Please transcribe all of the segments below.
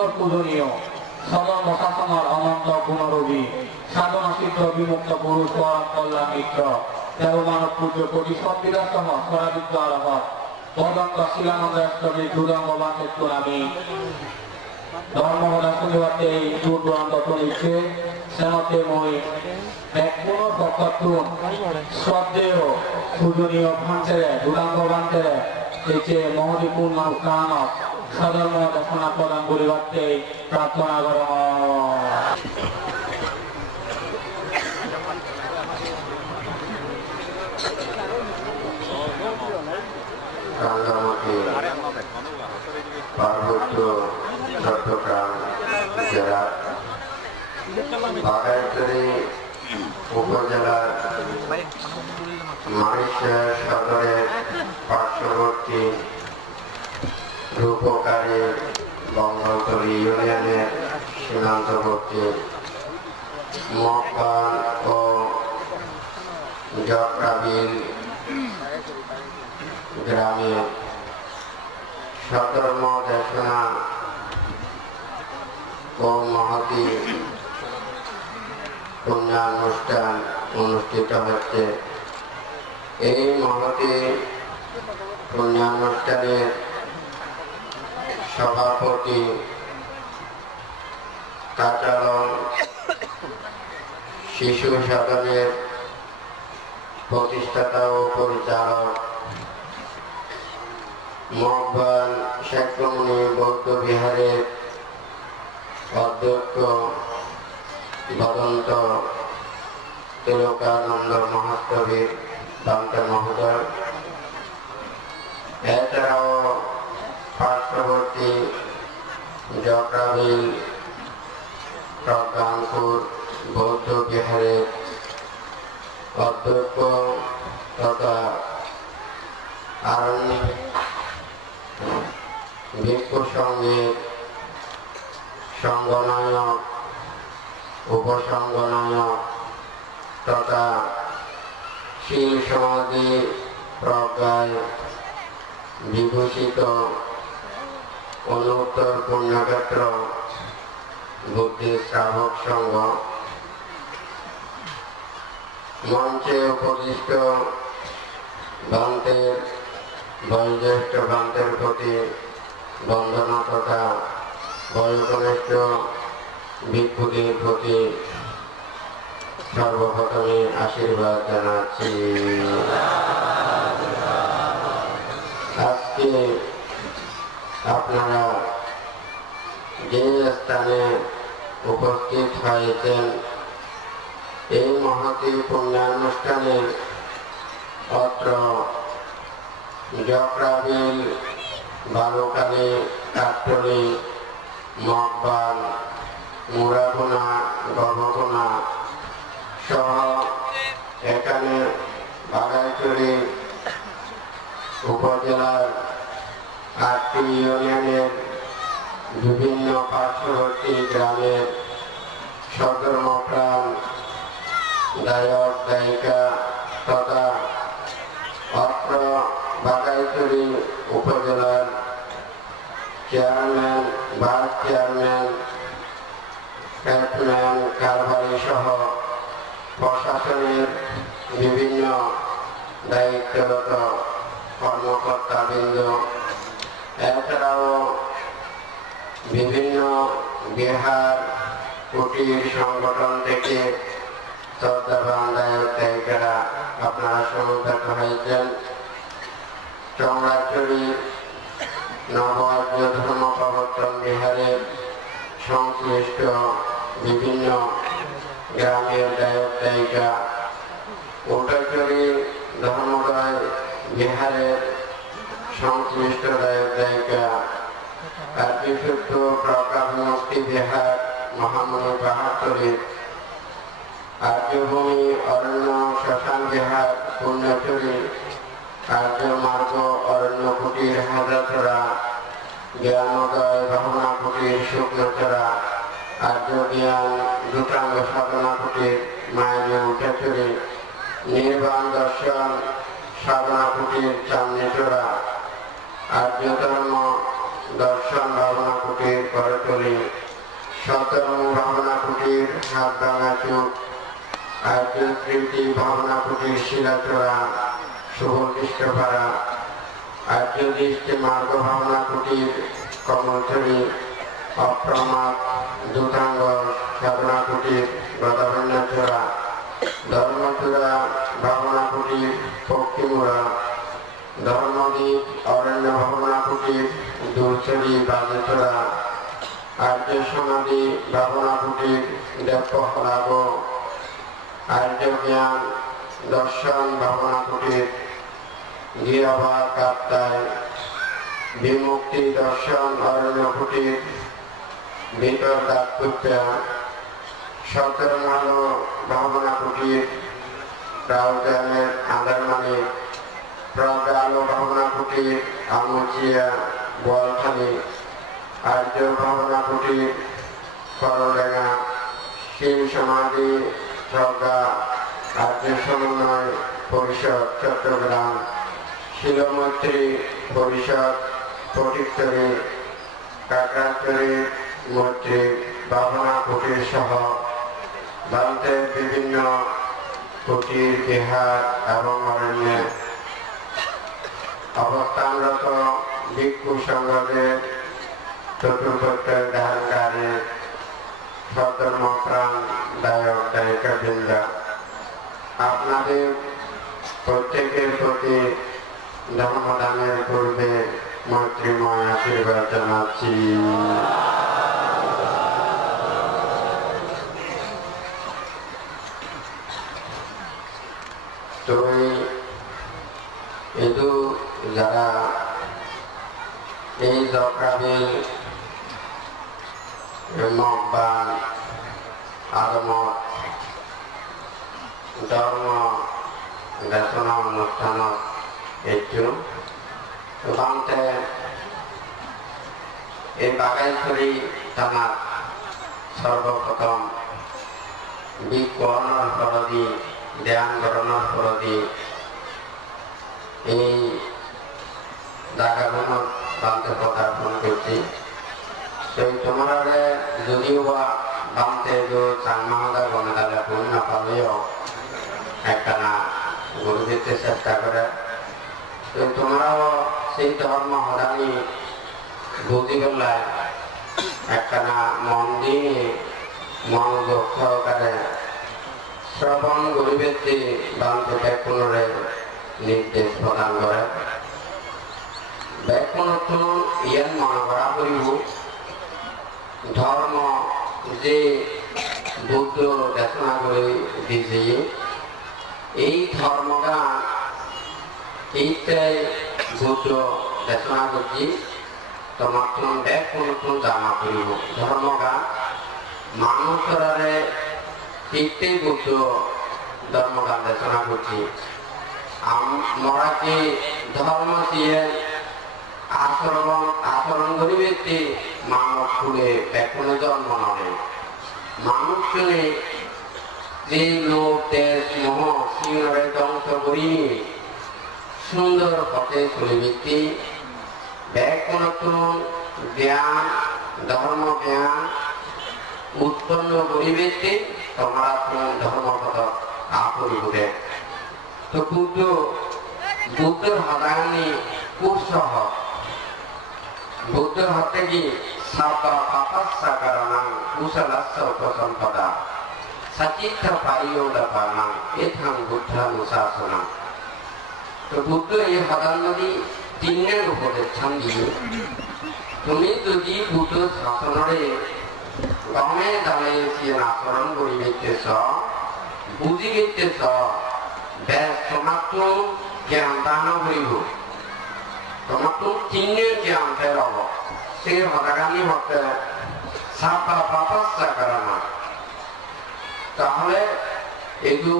সদর পূজনীয় সদর মশাসনার অনন্ত গুণরবি সাধনা সিদ্ধ বিমুক্ত পুরুষ পরম কল্যাণ মিত্র দেবমানব পূজ্য কোটি সদ্বিদা সহ স্বরাবিদ্য আরহত বদন্ত শিলানন্দ অষ্টমী দুরঙ্গবান আমি ধর্মহরা শুনিবাতে এই দূর দূরান্ত তলিছে সেনতে মই এক পুনর্বক্ষতুন শ্রদ্ধেয় পূজনীয় ভান্তেরে দুরাঙ্গ ভান্তেরে এই যে মহদীপূর্ণ কানক সধর্ম দর্শনা প্রদান করিবাতে প্রার্থনা করা পার্বত্য চট্টগ্রাম জেলার বাগাইছড়ি উপজেলার মাইশা সদরের পার্শ্ববর্তী রূপকারী বঙ্গলতলী ইউনিয়নের সীমান্তবর্তী মকবান ও জকরাবিল গ্রামে সধর্ম দেশনা ও মহতী পুণ্যানুষ্ঠান অনুষ্ঠিত হচ্ছে। এই মহতী পুণ্যানুষ্ঠানের সভাপতি কাচালন শিশু সদনের প্রতিষ্ঠাতা ও পরিচালক মকবান শেখমুনি বৌদ্ধ বিহারের অধ্যক্ষ বদন্ত তিলকানন্দ মহাস্তবীর দান্ত মহোদয়, এছাড়াও পার্শ্ববর্তী জকরাবিল প্রজ্ঞানপুর বৌদ্ধ বিহারের অধ্যক্ষ তথা আরণ্যিক ভিক্ষু সঙ্গীর সংগনায়ক উপসংগনায়ক তথা শীল সমাধি প্রজ্ঞায় বিভূষিত অনুত্তর পুণ্যক্ষেত্র বুদ্ধি শ্রাবক সংঘ, মঞ্চে উপদিষ্ট ভান্তের বয়োজ্যেষ্ঠ ভান্তের প্রতি বন্দনা তথা বয়োকনিষ্ঠ ভিক্ষুদের প্রতি সর্বপ্রথমে আশীর্বাদ জানাচ্ছি। আজকে আপনারা যে স্থানে উপস্থিত হয়েছেন এই মহতী পুণ্যানুষ্ঠানে অত্র জকরাবিল বালুকালী কাট্টলি মকবান মুরাগুনা গভগুনা সহ এখানে বাগাইছড়ি উপজেলার 8টি ইউনিয়নের বিভিন্ন পার্শ্ববর্তী গ্রামের সধর্মপ্রাণ গায়ক গায়িকা তথা অত্র বাগাইছড়ি উপজেলার চেয়ারম্যান, ভাইস চেয়ারম্যান, হেডম্যান, কারবারি সহ প্রশাসনের বিভিন্ন দায়িত্বরত কর্মকর্তাবৃন্দ, এছাড়াও বিভিন্ন বিহার কুটির সংগঠন থেকে শ্রদ্ধাবান গায়ক গায়িকারা আপনারা সমবেত হয়েছেন। চৌরাচুরি নবাজ্য ধর্ম প্রবর্তন বিহারের সংশ্লিষ্ট বিভিন্ন গ্রামের গায়ক গায়িকা, উটাচুরি ধর্মোদয় বিহারের সংশ্লিষ্ট গায়ক গায়িকা, কার্যসূত্র প্রকাশ মুক্তি বিহার মহামণি পাহাড়তলির, আর্যভূমি অরণ্য শ্মশান বিহার পুণ্যচুরি, আর্য মার্গ অরণ্য কুটির হাজারচড়া, জ্ঞানোদয় ভাবনা কুটির শুক্লচড়া, আর্য জ্ঞান দুটাঙ্গ সাধনা কুটির মায়ানী উঠাচুরি, নির্বাণ দর্শন সাধনা কুটির চাঁদনীচড়া, আর্য ধর্ম দর্শন ভাবনা কুটির করতলি, সতরঙ্গ ভাবনা কুটির হাতভাঙা চুপ, আর্য স্মৃতি ভাবনা কুটির শিলাচড়া শুভকৃষ্ণপাড়া, আর্য দৃষ্টি মার্গ ভাবনা কুটির কমলছড়ি অপ্রমাদ দুতাঙ্গ সাধনা কুটির গদাবন্যাচড়া, ধর্মচূড়া ভাবনা কুটির পক্ষিমুড়া, ধর্মদ্বীপ অরণ্য ভাবনা কুটির দূরছড়ি বাজেচড়া, আর্য সমাধি ভাবনা কুটির দেবলাগ, আর্য জ্ঞান দর্শন ভাবনা কুটির গিয়াবাদ কাপ্তায়, বিমুক্তি দর্শন অরণ্য কুটির ভিতর দাসপুরা, সতরমালো ভাবনা কুটির রাউজানের আন্দারমানি, প্রজ্ঞালো ভাবনা কুটির আমুচিয়া বোয়ালখালী, আর্য ভাবনা কুটির করডেঙ্গা, শিব সমাধি প্রজ্ঞা আর্য সমন্বয় পরিষদ চট্টগ্রাম, শিলমৈত্রী পরিষদ ফটিকছড়ি, কাকড়াছড়ি মৈত্রী ভাবনা কুটির সহ ভারতের বিভিন্ন কুটির বিহার এবং অরণ্যে অবস্থানরত ভিক্ষু সংঘদের চতুর্থের ধারণকারী সধর্মপ্রাণ দায়ক দায়িকা বৃন্দ, আপনাদের প্রত্যেকের প্রতি ধর্মদানের পূর্বে মৈত্রীময় আশীর্বাদ জানাচ্ছি। তো এদু যারা এই জক্রাবিল মকবান আদমত ধর্ম দেশনা অনুষ্ঠানত এইটো বামতে এই বাগাইছড়ি থানাত সর্বপ্রথম বিকরণের ফলদি ধ্যান গঠনের ফলদি এই জায়গাগুলো বামতে পদার্পণ করছি। সেই তোমার যদিও বা বামতে চাংমাদা বনেদালে ভুল না পালেও একখানা গরু দিতে চেষ্টা করে। তো তোমরাও সেই ধর্ম হদানি বুঝি গেলায় একখানা মন দিয়ে মনোযোগ সহকারে শ্রবণ গরিবের বামতে ব্যাকুণরে নির্দেশ প্রদান করে। ব্যাকুণত্ব ইয়ান মনে করা করিব ধর্ম যে বুদ্ধ দেশনা করে দিয়েছে এই ধর্মগান এইটাই বুদ্ধ দেশনা করছি তোমার ব্যাকুণত্ব জানা করিব ধর্মগান মানুষরারে এইটাই বুদ্ধ ধর্মগান দেশনা করছি। মরাকে ধর্ম দিয়ে আচরণ করিবে মানব ফুলে এখনো জন্ম নয়। মানুষ শুনে যে লোক দেশ মোহ সিংহরে ধ্বংস করি সুন্দর পথে চলিবে ব্যাকুণত্ব জ্ঞান ধর্ম জ্ঞান উৎপন্ন করিবে তোমরা ধর্মপথ আপরিবে। তো বুদ্ধর হদায়নি কুসহ বুদ্ধর হাতে কি সাপা পাপাসা কারণাং কুশলাস্য উপসম্পদা সচিত্র পারিয়োদাপানাং এথাং বুদ্ধানুশাসনাং। তো বুদ্ধ এই হদান্নদি তিনের উপরে দিয়ে তুমি যদি বুদ্ধ শাসনরে গমে দামে সিয়ে আচরণ করি গেতেছ বুঝি গেতেছ ব্যাস তোমার তো জ্ঞান দান করিব তোমার তো তিনের জ্ঞান ফেরব সে হদাগানি হতে সাপা পাপাসা কারণা। তাহলে এটু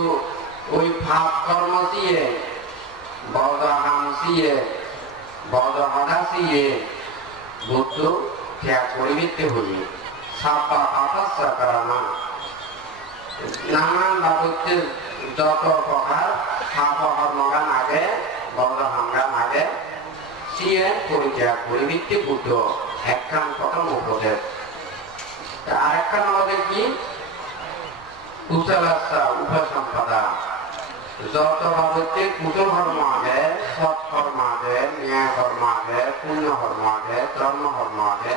ওই পাপ কর্ম দিয়ে বদহাম দিয়ে বদহদা দিয়ে বুদ্ধ ত্যাগ করিতে হই সাপা পাপাসা কারণা। নানান বাবদে যত প্রকার সাপ কর্মগান আগে বদহাম গান আগে সিয়ে পরিত্যাগ করিতে বুদ্ধ একখান প্রথম উপদেশ। আরেকটা আমাদের কি কুশলাস্তা উপসম্পদা যত ভাবে কুশল ধর্ম আছে সৎ ধর্ম আছে ন্যায় ধর্ম আছে পুণ্য ধর্ম আছে ধর্ম ধর্ম আছে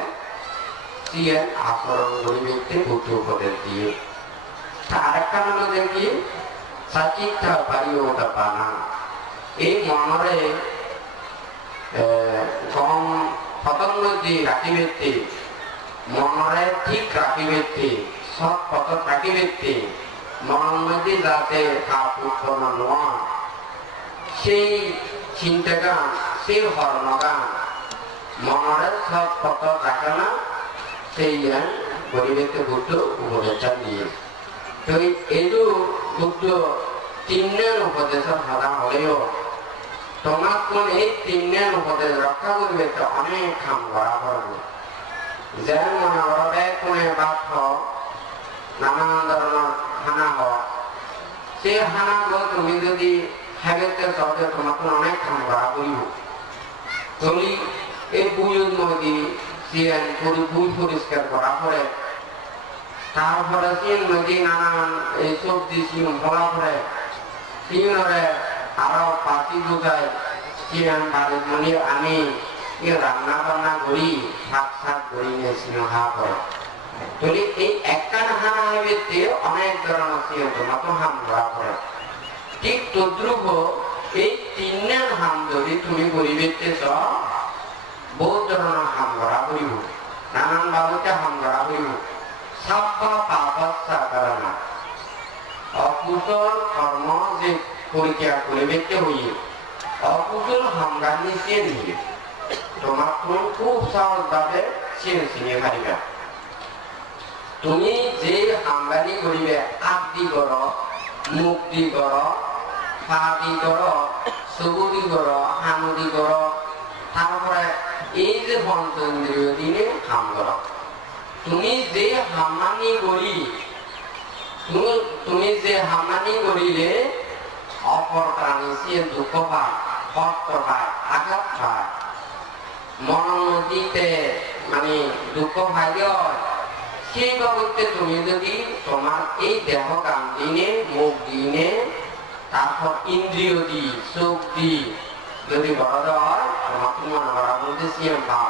সিএন আচরণ গরিবের বুদ্ধ উপদেশ দিয়ে আরেকটা হলো দেখি সাচিত্রা পারিওটা পানা এই মনরে কম পতঙ্গ দিয়ে রাখিবে মনরে ঠিক রাখিবে সৎ পথ রাখিবে মনের মধ্যে যাতে পাপ উৎপন্ন নয় সেই চিন্তাগান সেই হর্মগান মনরে সৎ পথ রাখে না সেই গরিবেতে বুদ্ধ উপদেশ দিয়ে তো এইটো বুদ্ধ তিনজন উপদেশ সাদা হলেও তোমার কোন এই তিনজন উপদেশ রক্ষা করবে তো অনেক কাম করা করবে যেন মনে করবে কোনে বাদ নানান ধরনের হানা হয় সেই হানাগুলো তুমি যদি হেগেতে সহজে তোমার কোন অনেক কাম করা করিব তুমি এই বুঝুর মধ্যে সিএন বুঝ পরিষ্কার করা পরে তারপরে সিএন মধ্যে নানান এই সবজি সিম ফলা পরে সিএনরে আরো পাতি বোঝায় সিএন বাড়ির মনে আমি রান্না বান্না করি শাক শাক করি নিয়ে সিনেমা করে তাহলে এই একটা হানা হইবে অনেক ধরনের সিএন তোমার তো হাম করা পরে ঠিক তদ্রুপ এই তিনজন হাম যদি তুমি করিবে বহুত ধরনের হাম করা করিব নানান বাবুতে হাম করা করিব সাপ্পা পাপাচ্ছা কারণা অকুশল কর্ম যে পরিত্যাগ করিবে হইয়ে অকুশল হামরা নিচে নিয়ে তোমার খুব সহজ ভাবে চিনে চিনে পারিবা তুমি যে হামগানি করিবে আদি কর মুক্তি কর ফাদি কর সবুদি কর হানুদি কর তারপরে এই যে পঞ্চেন্দ্রিয় দিনে হাম কর তুমি যে হামানি করি তুমি যে হামানি করিলে অপর প্রাণী সে দুঃখ পায় কষ্ট পায় আঘাত পায় মনোনদীতে মানে দুঃখ পাইলে সেই বাবদে তুমি যদি তোমার এই দেহ কাম দিনে মুখ দিনে তারপর ইন্দ্রিয় দি চোখ দি যদি বড় হয় তোমার মনে করা বলতে সিএম পাও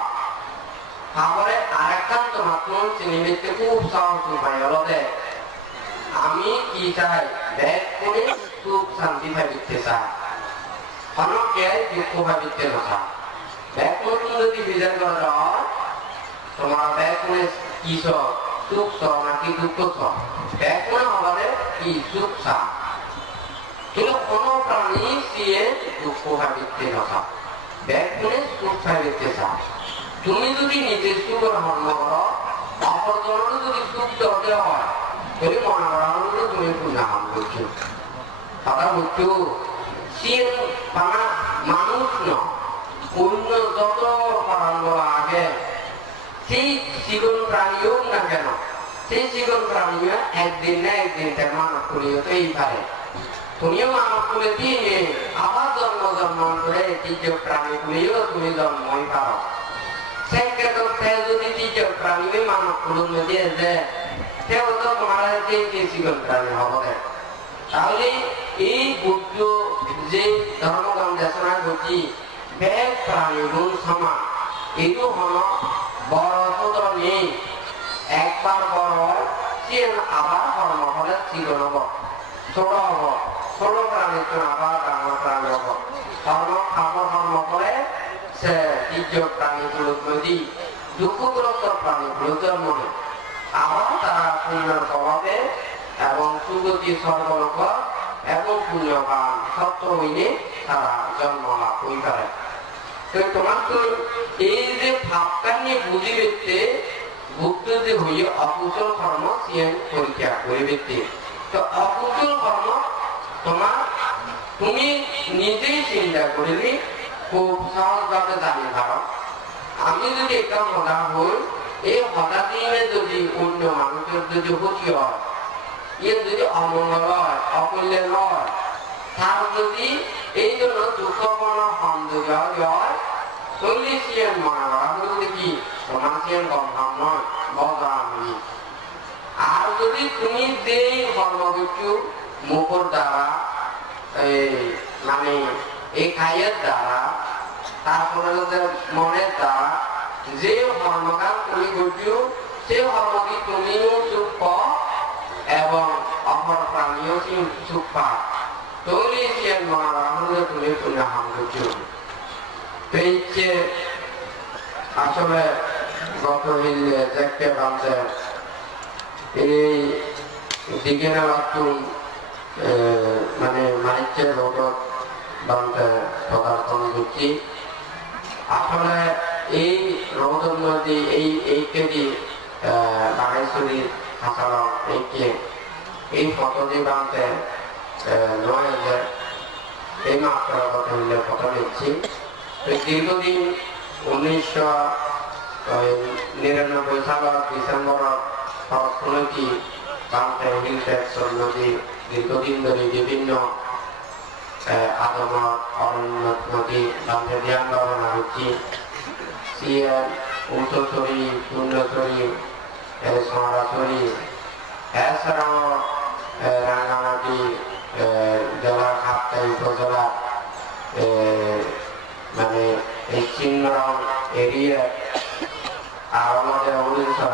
তারপরে আরেকটা তোমার কোন চিনিতে খুব সহজ উপায় হলো দেখ আমি কি চাই ব্যাগ করে সুখ শান্তি ভাবিতে চাই অনেকে দুঃখ ভাবিতে না চাই ব্যাগ নতুন যদি বিচার করা হয় তোমার ব্যাগ করে কি সুখ নাকি দুঃখ ব্যাগ করে আমাদের কি সুখ চাই কিন্তু কোন প্রাণী সিয়ে দুঃখ ভাবিতে না চাই ব্যাগ করে সুখ ভাবিতে চাই তুমি যদি নিজের সুখের ধর্ম করো অপরজনের যদি সুখ দরতে হয় তাহলে মনে করা হলো তুমি পুণ্যাম করছো তারা বলছো সিন মানুষ ন অন্য যত প্রাণ আগে সেই জীবন প্রাণী হোক না কেন সেই জীবন প্রাণী একদিন না একদিন তার মানব করিয়েতেই পারে তুমিও মানব করে দিয়ে আবার জন্ম করে তৃতীয় প্রাণী করিয়েও তুমি জন্মই পারো সেই ক্ষেত্রে যদি তৃতীয় প্রাণী মানব করুন দিয়ে যে সেও তো তোমার জীবন প্রাণী হবে তাহলে এই বুদ্ধ যে ধর্মগ্রন্থ দেশনা করছি ব্যাগ প্রাণী গুণ সমান এইটো হল বড় ছোট নেই একবার বড় হয় সে আবার কর্ম ফলে চির হব ছোট হব ছোট প্রাণীর জন্য আবার ডাঙর প্রাণী হব কর্ম করে সে তৃতীয় প্রাণীগুলো যদি দুঃখগ্রস্ত প্রাণীগুলো জন্ম নেয় আবার তারা পুণ্যের স্বভাবে এবং সুগতি সর্বলোক এবং পুণ্যবান সত্য হইলে তারা জন্ম লাভ হই পারে তোমার তো এই যে ভাবটা নিয়ে বুঝিবে বুদ্ধ যে হইয়ে অকুশল কর্ম সিএন পরিত্যাগ করিবে তো অকুশল কর্ম তোমার তুমি নিজেই চিন্তা করিলে খুব সহজভাবে জানি পারো আমি যদি একটা মজা হই এই হঠাৎ যদি অন্য মানুষের যদি ক্ষতি হয় এর যদি অমঙ্গল হয় অকল্যাণ হয় তার যদি এই জন্য দুঃখপূর্ণ সন্দেহ হয় তাহলে সিএন মনে করা কি তোমার সিএন কম নয় বদা আমি তুমি যেই কর্মবিচ্ছু মুখর দ্বারা মানে এই খাইয়ের দ্বারা তারপরে মনের দ্বারা যে কর্মকাল তুমি করছো সে কর্মটি তুমিও সুখ পাও এবং অপর প্রাণীও সুখ পাও তৈরি সে মনে তুমি পুণ্য হাম করছো পেয়েছে আসলে গত হিলে দেখতে পাচ্ছে এই দিকে না মানে মানিচ্ছে রোডত বানতে পদার্পণ করছি আসলে এই রোদন নদী এইকেদি বাগেশ্বরী হাসাল এই ফটোটি বানতে নয় যে এই মাত্রার কথা হইলে ফটো নিচ্ছি দীর্ঘদিন 1999 সালের ডিসেম্বর খরচটি বানতে হিল ট্যাক্সর নদী দীর্ঘদিন ধরে বিভিন্ন আদম অরণ্য নদী বানতে ধ্যান ভাবনা হচ্ছে সিয়ার উত্তরছড়ি পূর্ণছড়ি সরাছড়ি এছাড়াও রাঙ্গামাটি জেলার খাপতাই উপজেলা মানে এই চিন্নরম এরিয়া আর আমাদের উড়িষ্যা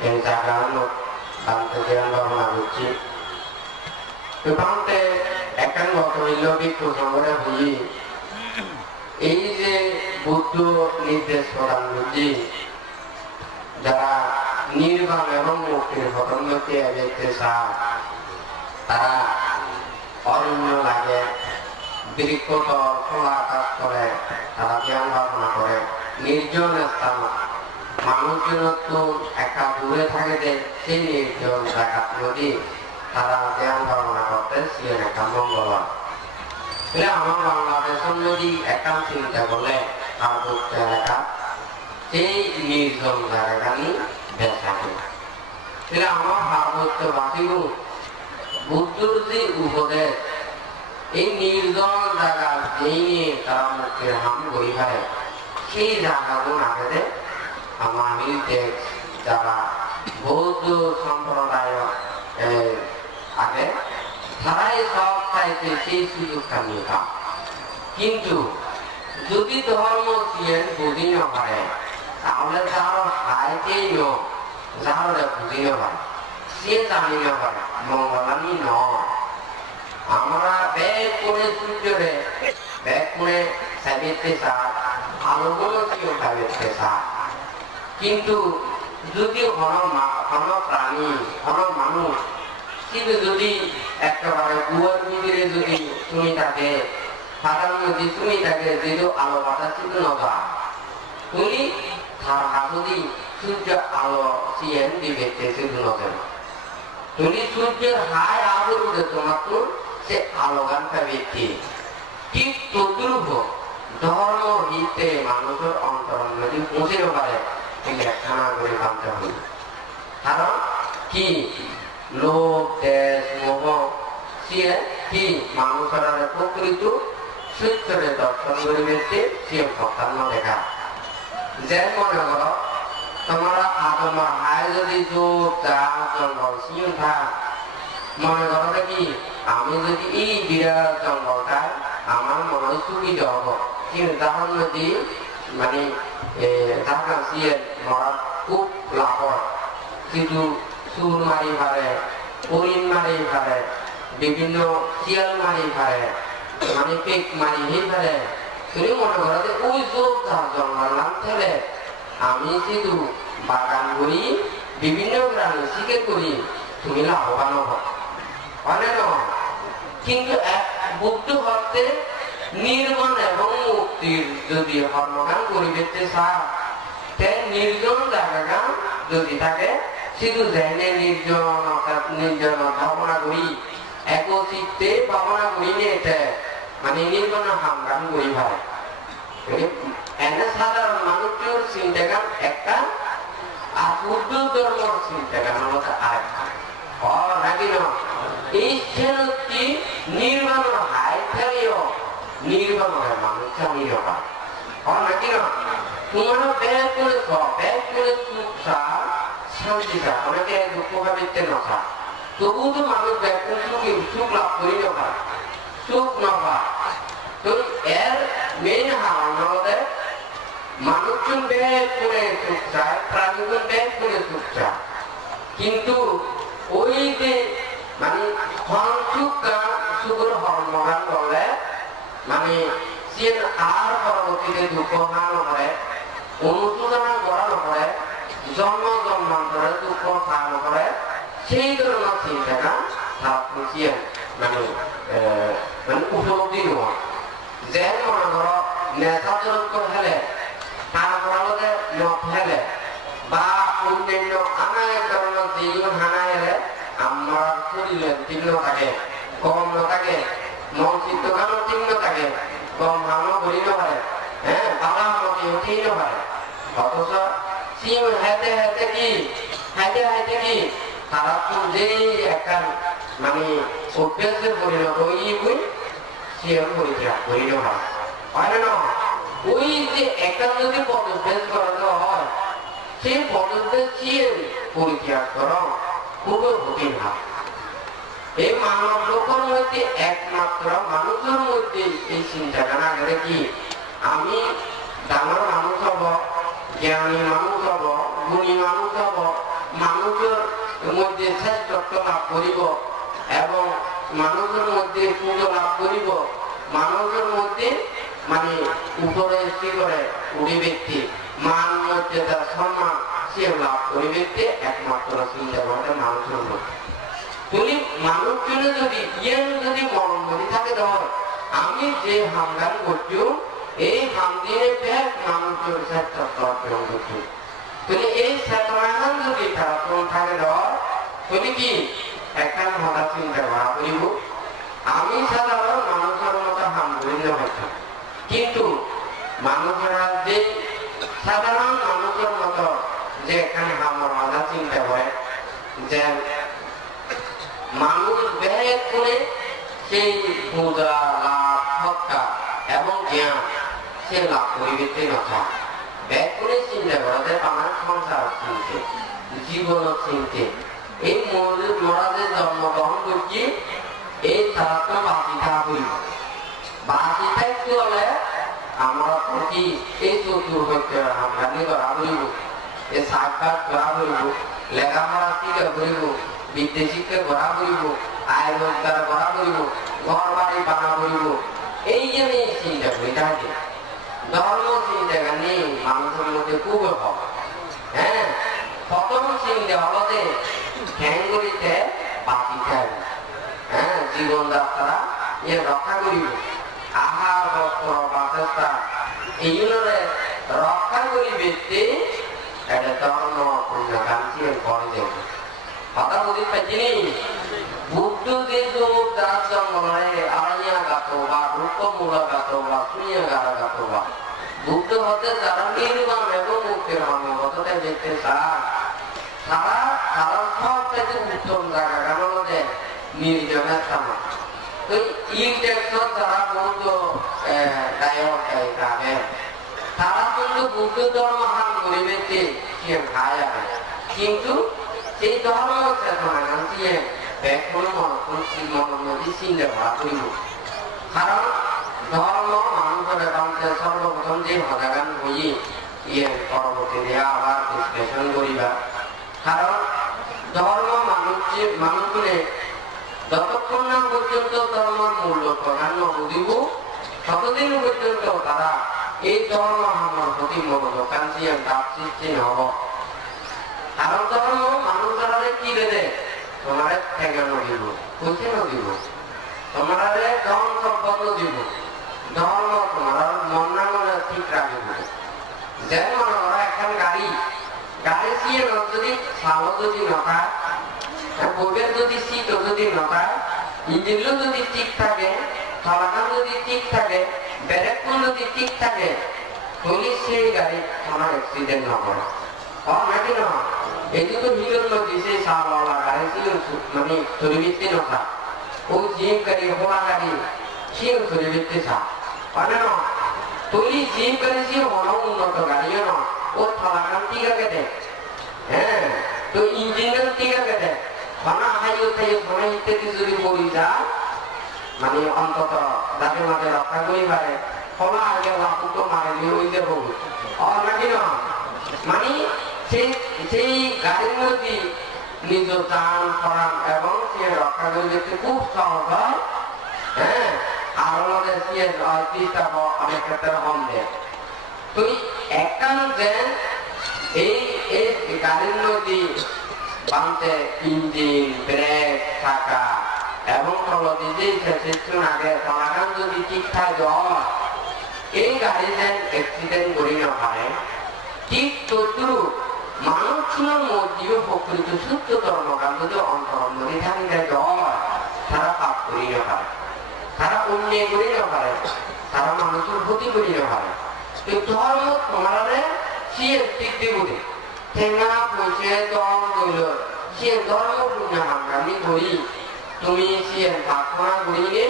এই জায়গাগুলো বানতে ধ্যান ভাবনা হচ্ছে বানতে এখন গত ইলৌকিক প্রসঙ্গে বুঝি এই যে বুদ্ধ নির্দেশ প্রদান বুঝি যারা নির্বাণ এবং মুক্তির পদোন্নতি যেতে চায় তারা অরণ্য লাগে বৃক্ষতল খোলা আকাশ করে তারা ধ্যান ভাবনা করে নির্জন স্থান মানুষজন তো একা দূরে থাকে যে সেই নির্জন জায়গা নদী তারা ধ্যান ভাবনা করতে ছিলেন একটা মঙ্গলবার আমার বাংলাদেশের নদী একা চিন্তা করলে পার্বত্য এলাকা সেই নির্জন জায়গাখানি বেচা তাহলে আমার পার্বত্যবাসীগুলো বুদ্ধর যে উপদেশ এই নির্জন জায়গা যেই নিয়ে তারা মুক্তির হাম করি পারে সেই জায়গাগুলো না পেতে আমার দেশ যারা বৌদ্ধ সম্প্রদায় আগে তারাই সব চাইতে সেই সুযোগটা নিয়ে পাও কিন্তু যদি ধর্ম সিয়েন বুঝি না পারে তাহলে যার হাইতেই যার বুঝি না পারে সে জানি না পারে মঙ্গলামি নয় আমরা ব্যাগ করে সূর্যরে ব্যাগ করে সাবিতে চায় আলোগুলো কেউ সাবিতে চায় কিন্তু যদি কোন প্রাণী কোন মানুষ কিন্তু যদি একেবারে গুয়ার ভিতরে যদি তুমি তাকে ফাটার মধ্যে তুমি তাকে যেহেতু আলো বাতাস কিন্তু নবা তুমি তার যদি সূর্য আলো সিএন দিবে শুধু নজর তুমি সূর্যের হায় আলো উঠে তোমার তো সে আলো গান পাবে ঠিক তদ্রুপ ধর্ম হিতে মানুষের অন্তরণ যদি পৌঁছেও পারে একখানা করে কামতে হবে কারণ কি লোক দেশ মোহ সিয়ে কি মানুষের প্রকৃত সত্যরে দর্শন করিবে সে ভক্তান্ন দেখা যে মনে করো তোমরা আদমার হায় যদি যোগ যা জঙ্গল সিও থাক মনে করো কি আমি যদি এই বিরাট জঙ্গলটা আমার মনে সুবিধা হব কিন্তু তখন যদি মানে জায়গা সিয়ে মরা খুব লাভ কিন্তু সুর মারি পারে হরিণ মারি পারে বিভিন্ন শিয়াল মারি পারে মানে পেক মারি হয়ে পারে তুমি মনে করো যে ওই সব জঙ্গল নাম থেকে আমি শুধু বাগান করি বিভিন্ন গ্রামে শিকার করি তুমি লাভবান হয় না কিন্তু এক বুদ্ধ ভক্তে নির্মাণ এবং মুক্তির যদি কর্মগান করিবে নির্জন জায়গা যদি থাকে শুধু জেনে নির্জন ভাবনা করি একচিত্তে ভাবনা করি নিয়ে মানে নির্জন হামগান করি ভাই এনে সাধারণ মানুষের চিন্তাগান একটা আর বুদ্ধ ধর্মের চিন্তাগান মতো আর নাকি এই শ্রেণী নির্মাণ হাই থাকলেও নির্মাণ হয় মানুষ চালিয়ে নাকি না তোমার ব্যাগ করে ব্যাগ করে শান্তি চায়, অনেকে দুঃখ ভাবিতে নথা, তবুও তো মানুষ ব্যাকুল সুখ লাভ করি নয়, সুখ নয়। তো এর মেইন হারণ হলে মানুষজন বেশ করে সুখ চায়, প্রাণীজন বেশ করে সুখ চায়, কিন্তু ওই যে মানে সুখের হরমোগান বলে মানে সে আর পরবর্তীতে দুঃখ হান করে, অনুশোচনা করা করে, জন্ম জন্মান্তরে দুঃখ হান করে, সেই ধরনের চিন্তাটা তার মানে মানে উপলব্ধি নয়। যে মনে করো নেশা জড়িত হলে, তারপরে মত হলে বা অন্যান্য আনায় ধরনের জীবন হানা হলে আমার শরীরের চিহ্ন থাকে, কম ন থাকে, মন চিত্তগানও চিহ্ন থাকে, কম ভাবনা করি নয়, হ্যাঁ বাবা মতে হতেই নয়। অথচ সিম হাইতে হাইতে কি তারা তো যে একটা মানে অভ্যাসের পরিণত হয়ে সিএম পরিত্যাগ করি নয়, হয় না? ওই যে একটা যদি পদভ্যাস করানো হয়, সেই পদভ্যাস সিএম পরিত্যাগ করা খুবই কঠিন হয়। এই মানব লোকের মধ্যে একমাত্র মানুষের মধ্যে এই চিন্তাটা না করে কি আমি ডাঙর মানুষ হব, জ্ঞানী মানুষ হব, গুণী মানুষ হব, মানুষের মধ্যে শ্রেষ্ঠত্ব লাভ করিব এবং মানুষের মধ্যে পুজো লাভ করিব, মানুষের মধ্যে মানে উপরে করে উড়ি ব্যক্তি মান মর্যাদা সম্মান সে লাভ করিবে একমাত্র চিন্তা করতে মানুষের মধ্যে। তুমি মানুষজনে যদি যদি মরণ মনে থাকে ধর আমি যে হামদান করছি এই হামদিনে ব্যাগ মানুষের শ্রেষ্ঠত্ব অর্জন করছি, তুমি এই চেতনাখান যদি খারাপ থাকে ধর তুমি কি একটা ভালো চিন্তা করা করিব আমি সাধারণ মানুষের মতো হামদুলিন হয়তো, কিন্তু মানুষেরা যে সাধারণ মানুষের মতো যে এখানে আমার মাথা চিন্তা করে যে মানুষ ব্যাগ করে সেই পূজা লাভ সৎকার এবং জ্ঞান সে লাভ করিবে নথা ব্যাগ করে চিন্তা করা আমার সংসার চিনতে, জীবন চিনতে, এই মরাদের জন্মগ্রহণ করছি এই তারা তো বাঁচি থাকবই, বাঁচি থাকতে হলে আমরা প্রতি এই চতুর্ভক্ত আমদানি করা বলিব, এই সাক্ষাৎ করা বলিব, লেখাপড়া শিক্ষা করিব, বিদ্যা শিক্ষা করা করিব, আয় রোজগার করা করিব, ঘর বাড়ি বানা করিব, এই জন্য চিন্তা করি থাকে। ধর্ম চিন্তা নেই মানুষের মধ্যে খুব অভাব। হ্যাঁ প্রথম চিন্তা হলতে ধ্যান করিতে বাঁচি থাকবে, হ্যাঁ জীবন যাত্রা এ রক্ষা করিব, আহার বস্ত্র বাসস্থান এইগুলোরে রক্ষা করিবে এটা ধর্ম পুণ্যকান্তি করে দেব। কথা বুঝতে পারছি বুদ্ধ যে যার জন্ম নয় আড়াইয়া গাত বা রূপ মূলা গাত বা শুনিয়া গাড়া গাত বা বুদ্ধ হতে যারা নির্বাণ এবং মুক্তির মানবতাতে যেতে চায় তারা তারা সব থেকে উত্তম জায়গা কেন বলে নির্জনের স্থান। তো ইন্টেকশন যারা বৌদ্ধ গায়ক গায়িকা তারা কিন্তু বুদ্ধ ধর্ম হান করিবে সে খায় কিন্তু সেই ধর্ম চেতনা গান্ধী ব্যাকরণ মনোমতি চিন্তা করা করিব। কারণ ধর্ম মানুষের একান্তে সর্বপ্রথম যে হজাগান হয়ে পরবর্তীতে আবার বিশ্লেষণ করিবা। কারণ ধর্ম মানুষের যতক্ষণ না পর্যন্ত ধর্মের মূল্য প্রধান বুঝিব ততদিন পর্যন্ত তারা এই ধর্ম আমার প্রতি মনোকান্তি ডাক সৃষ্টি হব। কারণ ধর্ম মানুষেরা কি দেবে তোমার ঠেকানো দিব, খুশি দিব, তোমার ধন সম্পন্ন দিব, ধর্ম তোমার মনে মনে ঠিক রাখিব। যেমন ওরা এখন গাড়ি দিয়ে যদি সালো যদি নখায়, বইয়ের যদি সিটও যদি নখায়, ইঞ্জিনও যদি ঠিক থাকে, চলাকাল যদি ঠিক থাকে, ব্রেকও যদি ঠিক থাকে, তাহলে সেই গাড়ি তোমার অ্যাক্সিডেন্ট না করে। নাকি না এদিকে হিরোর নদী সেই সালওয়ালা গাড়ি ছিল মানে চুরিবৃত্তি নথা ও জিম গাড়ি হোলা গাড়ি সিও চুরিবৃত্তি চা মানে না তুলি জিম গাড়ি সে মন উন্নত গাড়িও না ও চলাকাল ঠিক আছে দে। হ্যাঁ তো উঠাই ধরে ইত্যাদি যদি বলি যায় মানে অন্তত যাতে মাঝে রক্ষা করি পারে ফলা আগে লাপুটো মারেলি হইতে বলবো নাকি না মানে সেই গাড়ির মধ্যে নিজ চান করান এবং সে রক্ষা করে যেতে খুব সহজ হয় হ্যাঁ আর আমাদের সে তিনটা অনেক ক্ষেত্রে হম দেয় তুই একটা দেন এই গাড়ির মধ্যে বামতে ইঞ্জিন ব্রেক থাকা এবং আগে সমাধান যদি ঠিকঠাক হয় এই গাড়ি যেন অ্যাক্সিডেন্ট করি না পারে ঠিক তদ্রু মানুষের মধ্যেও প্রকৃত শুদ্ধ ধর্মকাল যদি অন্তরণ যদি থাকলে হয় তারা পাপ করি না পারে তারা অন্যায় করি না পারে তারা মানুষের ক্ষতি করি না পারে ধর্ম তোমার সিয়ে ঠিক দিবুদে ঠেঙ্গা পয়সে দম দইল সে ধর্ম পুণ্য হামগামি করি তুমি সে প্রার্থনা করিলে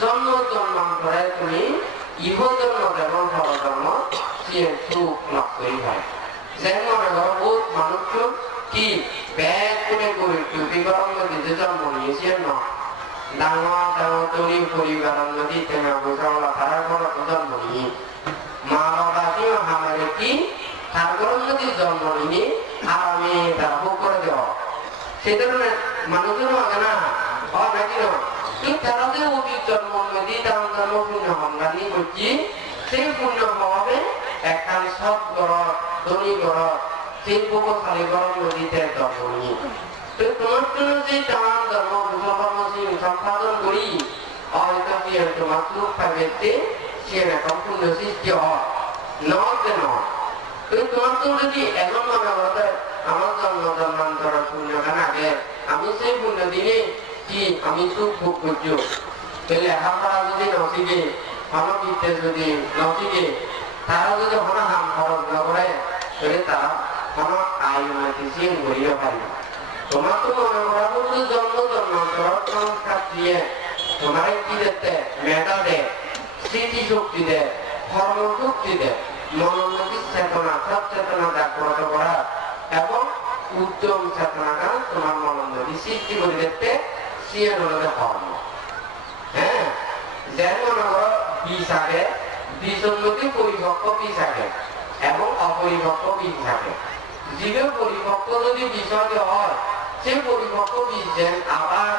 জন্ম জন্মান্তরে তুমি ইহ জন্ম এবং পরজন্ম সে সুখ লাভ করি হয় যেন মনে করো বহুত মানুষ কি ব্যাগ করে টুপি গরম নিজে জন্ম নিয়েছে না ডাঙর ডাঙর তৈরি পরিবারের নদী টেঙা বোঝাওয়া তারা বড় জন্ম নিয়ে মা বাবা কেউ আমাদের কি তারপর যদি জন্ম নিয়ে আরামে তারা ভোগ করে দেওয়া সেই ধরনের মানুষেরও আগে না হয় নাকি না কিন্তু তারা যে অতীত জন্ম নদী তার জন্ম পুণ্য হামগানি করছি সেই পুণ্য হওয়াবে একটা সৎ গড় ধনী গড় শিল্পশালী গড় নদীতে জন্ম নিয়ে তো তোমার জন্য যে তার ধর্ম কর্মসী সম্পাদন করি হয়তো তোমার সুখ পাইতে সে এখন পুণ্য সৃষ্টি হয় নয় নয় তোমার তো যদি এখন মনে করতে আমার জন্ম জন্মান্তর পুণ্য আগে আমি সেই পুণ্য দিনে কি আমি সুখ ভোগ করছি লেখাপড়া যদি নশিকে হনবিদ্যে যদি নশিকে তারা যদি হন হাম খরচ নকরে তাহলে তারা হন আয় উন্নতি করিও পারি তোমার তো মনে করা বলতে জন্ম জন্মান্তর সংস্কার দিয়ে তোমার কি দেখতে মেধা দেয় স্মৃতি শক্তি দেয় কর্ম শক্তি দেয় মনোন্নতি চেতনা সচেতনা জাগ্রত করা এবং উদ্যম চেতনাটা তোমার মনোন্নতি সৃষ্টি করে দেখতে সিয়ে হলো কর্ম হ্যাঁ যেন মনে করো বিষ আগে বিষোন্নতি পরিপক্ক বিষ আগে এবং অপরিপক্ক বিষ থাকে জীবের পরিপক্ক যদি বিষয় হয় সেই পরিপক্ক বীজ যেন আবার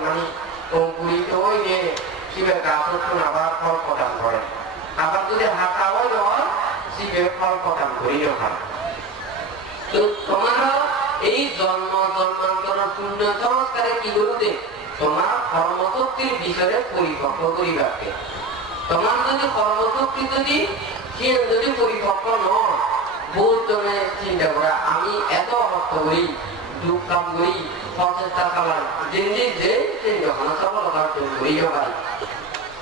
মানে অঙ্কুরিত হয়ে শিবের গাছ আবার ফল প্রদান করে আবার যদি হাঁটা হয় শিবের ফল প্রদান করিও হয় তো তোমার এই জন্ম জন্মান্তর শূন্য সংস্কারে কি করতে তোমার কর্মশক্তির বিষয়ে পরিপক্ক করিবাকে তোমার যদি কর্মশক্তি যদি পরিপক্ক নয় বহুত জনে চিন্তা করা আমি এত অর্থ করি দুঃখ কাম করি প্রচেষ্টা চালাই যে যখন সফলতা অর্জন করিও পারি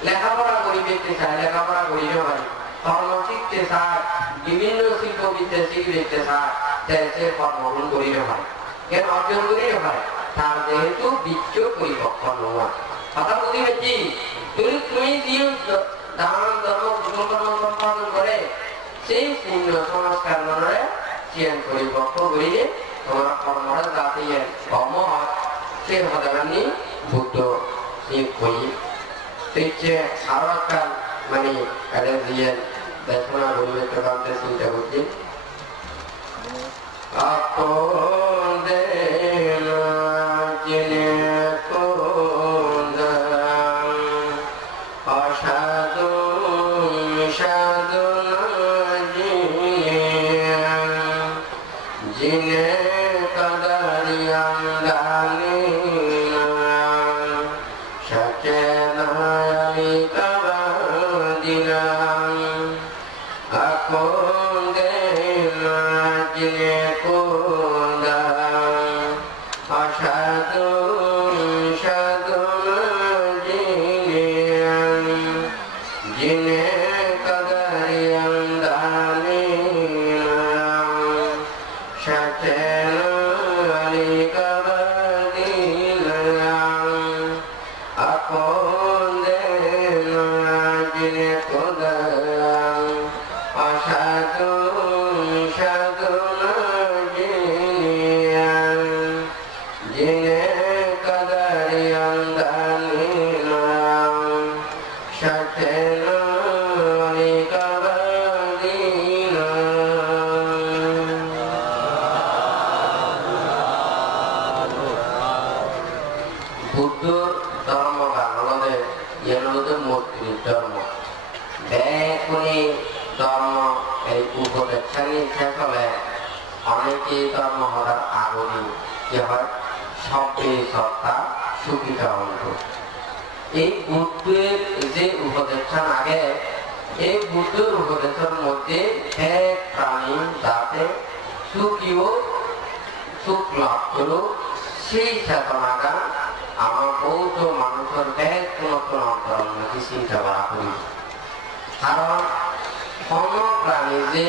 লেখাপড়া করি দেখতে চাই লেখাপড়া করিও পারি কর্ম শিখতে চায় বিভিন্ন শিল্পবিদ্যা শিখে দেখতে চায় সে কর্মগ্রহণ করিও পারে কেন অর্জন করিও পারে তার যেহেতু বীর্য পরিপক্ক নয় কথা বুঝি পেয়েছি তুমি দান ধর্ম কর্ম সম্পাদন করে সেই পূর্ণ সংস্কার মনে চেন পরিপক্ক করিলে তোমার কর্মরা যাতে কর্ম হয় সে হতাকানি বুদ্ধ করি হচ্ছে আরো একটা মানে কালে দিয়ে দেশনা পরিবেশ কান্তে চিন্তা করছি Yeah. উপদেশানি শেষ হলে অনেকেই ধর্ম হওয়ার আগ্রহী কি হয় সবে সত্তা সুখিতা হতো। এই বুদ্ধের যে উপদেশান আগে এই বুদ্ধের উপদেশের মধ্যে এক প্রাণী যাতে সুখীও সুখ লাভ করুক সেই চেতনাটা আমার বৌদ্ধ মানুষের ব্যাগ নতুন অন্তরণ নাকি চিন্তা করা করি। কারণ কোন প্রাণী যে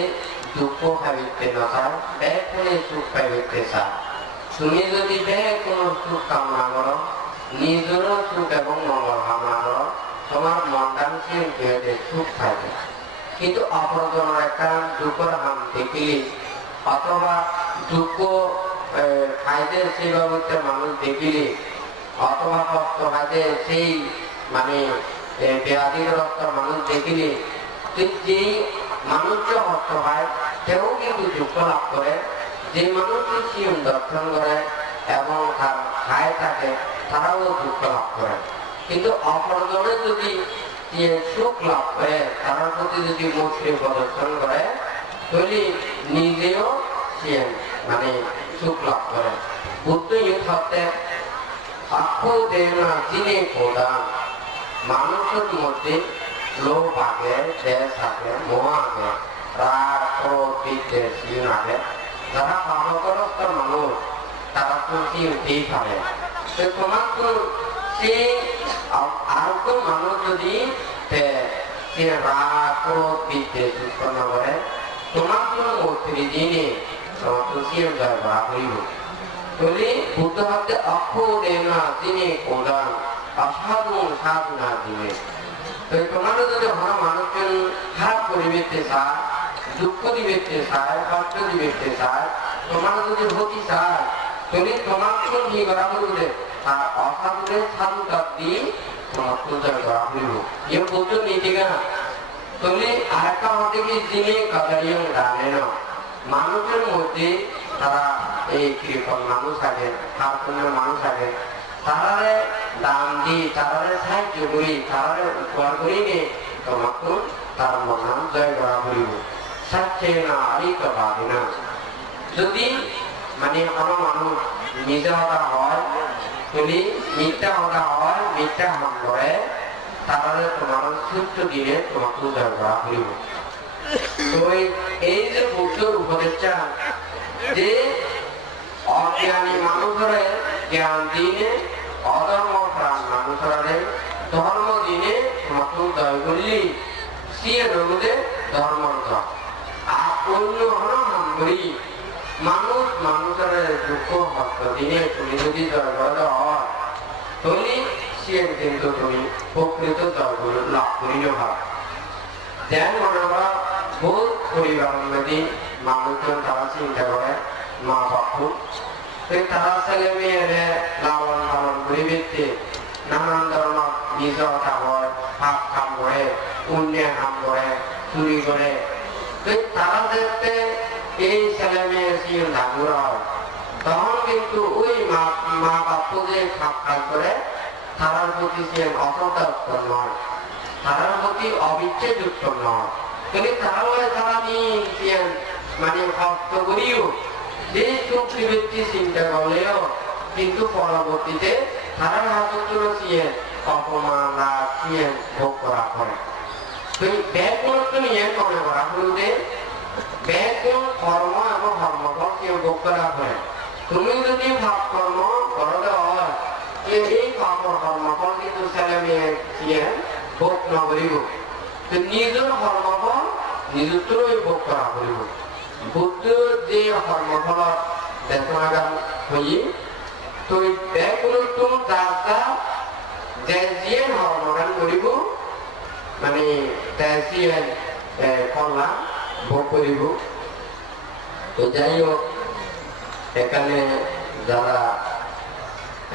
দুঃখ পাইতে না চায় ব্যাগ করে সুখ পাইতে চায়। তুমি যদি ব্যাগ কোন সুখ কামনা করো নিজেরও সুখ এবং মঙ্গল কামনা করো তোমার মনটা নিশ্চিত সুখ পাইবে। কিন্তু অপরজনের একটা দুঃখের হাম দেখিলে অথবা দুঃখ খাইতে সেই বাবদে মানুষ দেখিলে অথবা কষ্ট খাইতে সেই মানে ব্যাধিগ্রস্ত মানুষ দেখিলে যেই মানুষ কষ্ট হয় সেও কিন্তু দুঃখ লাভ করে। যে মানুষ শিব দর্শন করে এবং তার খায় থাকে তারাও দুঃখ লাভ করে। কিন্তু অপরজনে যদি সুখ লাভ করে তার প্রতি যদি মৈত্রী প্রদর্শন করে তাহলে নিজেও সে মানে সুখ লাভ করে। বুদ্ধ ইউথে আক্ষু দেনা চিনে প্রদান মানুষের মধ্যে লোভ আগে দেশ আগে মোহ আগে রাগ ক্রোধ বিদ্বেষ আগে যারা পাপগ্রস্ত মানুষ তারা তো চিনতেই পারে। তোমার তো সে আর কোন মানুষ যদি রাগ ক্রোধ বিদ্বেষ উৎপন্ন করে তোমার কোন মৈত্রী দিনে তোমার তো চির জয় করা হইব। বলে বুদ্ধ হাতে অক্ষরেনা তিনি প্রদান অসাধু সাধু না দিবে। তোমারও যদি হর মানুষজন খারাপ পরিবেশে চায় দুঃখ দিবেতে চায় কষ্ট দিবেতে চায় তোমারও যদি হতি চায় তুমি তোমার কোন কি করা হইবে তার অসাধুরে সাধুটা দিয়ে তোমার পূজা করা হইব। এ বুদ্ধ নীতি না তুমি আরেকটা হতে কি যিনি কাদারিয়ং জানে না মানুষের মধ্যে তারা এই কৃপণ মানুষ আগে কার্পণ্যের মানুষ আগে তারারে দান দিই তারারে সাহায্য করি তারারে উপকার করি নিয়ে তোমাকে তার মনাম জয় করা করিব। সাথে না আরিক ভাবি না যদি মানে কোনো মানুষ নিজে হতা হয় তুমি মিথ্যা হতা হয় মিথ্যা হাম করে তারারে তোমার সূত্র দিনে তোমাকে জয় করা করিব। তো এই যে বুদ্ধর উপদেশটা যে অজ্ঞানী মানুষরে জ্ঞান দিনে অধর্ম প্রাণ মানুষরে ধর্ম দিনে তোমাকে জয় করলি সিয়ে নগদে ধর্ম আর অন্য হল হামরি মানুষ মানুষের দুঃখ ভক্ত দিনে তুমি যদি জয় করে হয় তুমি সিয়ে কিন্তু তুমি প্রকৃত জয় করে লাভ করিও হয়। যেন মনে করা বহুত পরিবারের মধ্যে মানুষজন তারা চিন্তা করে মা বাপু তারা ছেলে মেয়েরে লালন পালন পরিবেশে নানান ধরনের নিজতা হয় পাপ কাম করে অন্যায় কাম করে চুরি করে তারা দেখতে এই ছেলে মেয়ের সিন ডাঙর হয় তখন কিন্তু ওই মা বাপু যে খাপ কাজ করে তারার প্রতি সে অসতা উৎপন্ন হয় তারার প্রতি অবিচ্ছেদ উৎপন্ন হয়। কিন্তু তারাও তারা নিয়ে মানে কষ্ট করিও যে সুখ বিবৃত্তি চিন্তা করলেও কিন্তু পরবর্তীতে তারা হাত তুলে অপমান রাগ ভোগ করা করে। ব্যাগ গুরুত্ব নিয়ে মনে করা হলে ব্যাগ কর্ম এবং কর্মফল কেউ ভোগ করা হয়। তুমি যদি ভাব কর্ম করলে হয় এই পাপর কর্মফল কিন্তু ছেলে মেয়ে ভোগ নকরিব নিজের কর্মফল নিজেরই ভোগ করা করিব। বুদ্ধ যে কর্মফল দেশনাগান হই তো ব্যাগুলো যাত্রা যে যিয়ে কর্মগান করিব মানে যিয়ে কল্যাণ ভোগ করিব। তো যাই হোক এখানে যারা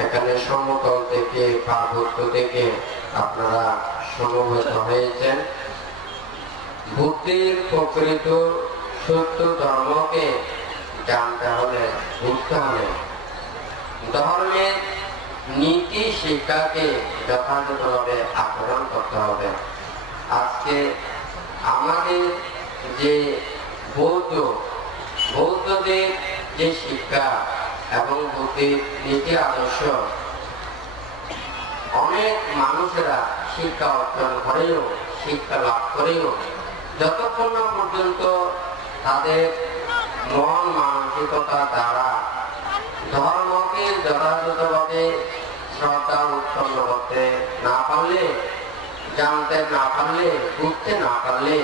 এখানে সমতল থেকে পার্বত্য থেকে আপনারা সমবেত হয়েছেন বুদ্ধির প্রকৃত সত্য ধর্মকে জানতে হলে বুঝতে হলে ধর্মের নীতি শিক্ষাকে যথাযথভাবে আচরণ করতে হবে। আজকে আমাদের যে বৌদ্ধদের যে শিক্ষা এবং বুদ্ধির নীতি আদর্শ, অনেক মানুষেরা শিক্ষা অর্জন করেও, শিক্ষা লাভ করেও যতক্ষণ না পর্যন্ত তাদের মন মানসিকতা দ্বারা ধর্মকে যথাযথভাবে শ্রদ্ধা উৎপন্ন করতে না পারলে, জানতে না পারলে, বুঝতে না পারলে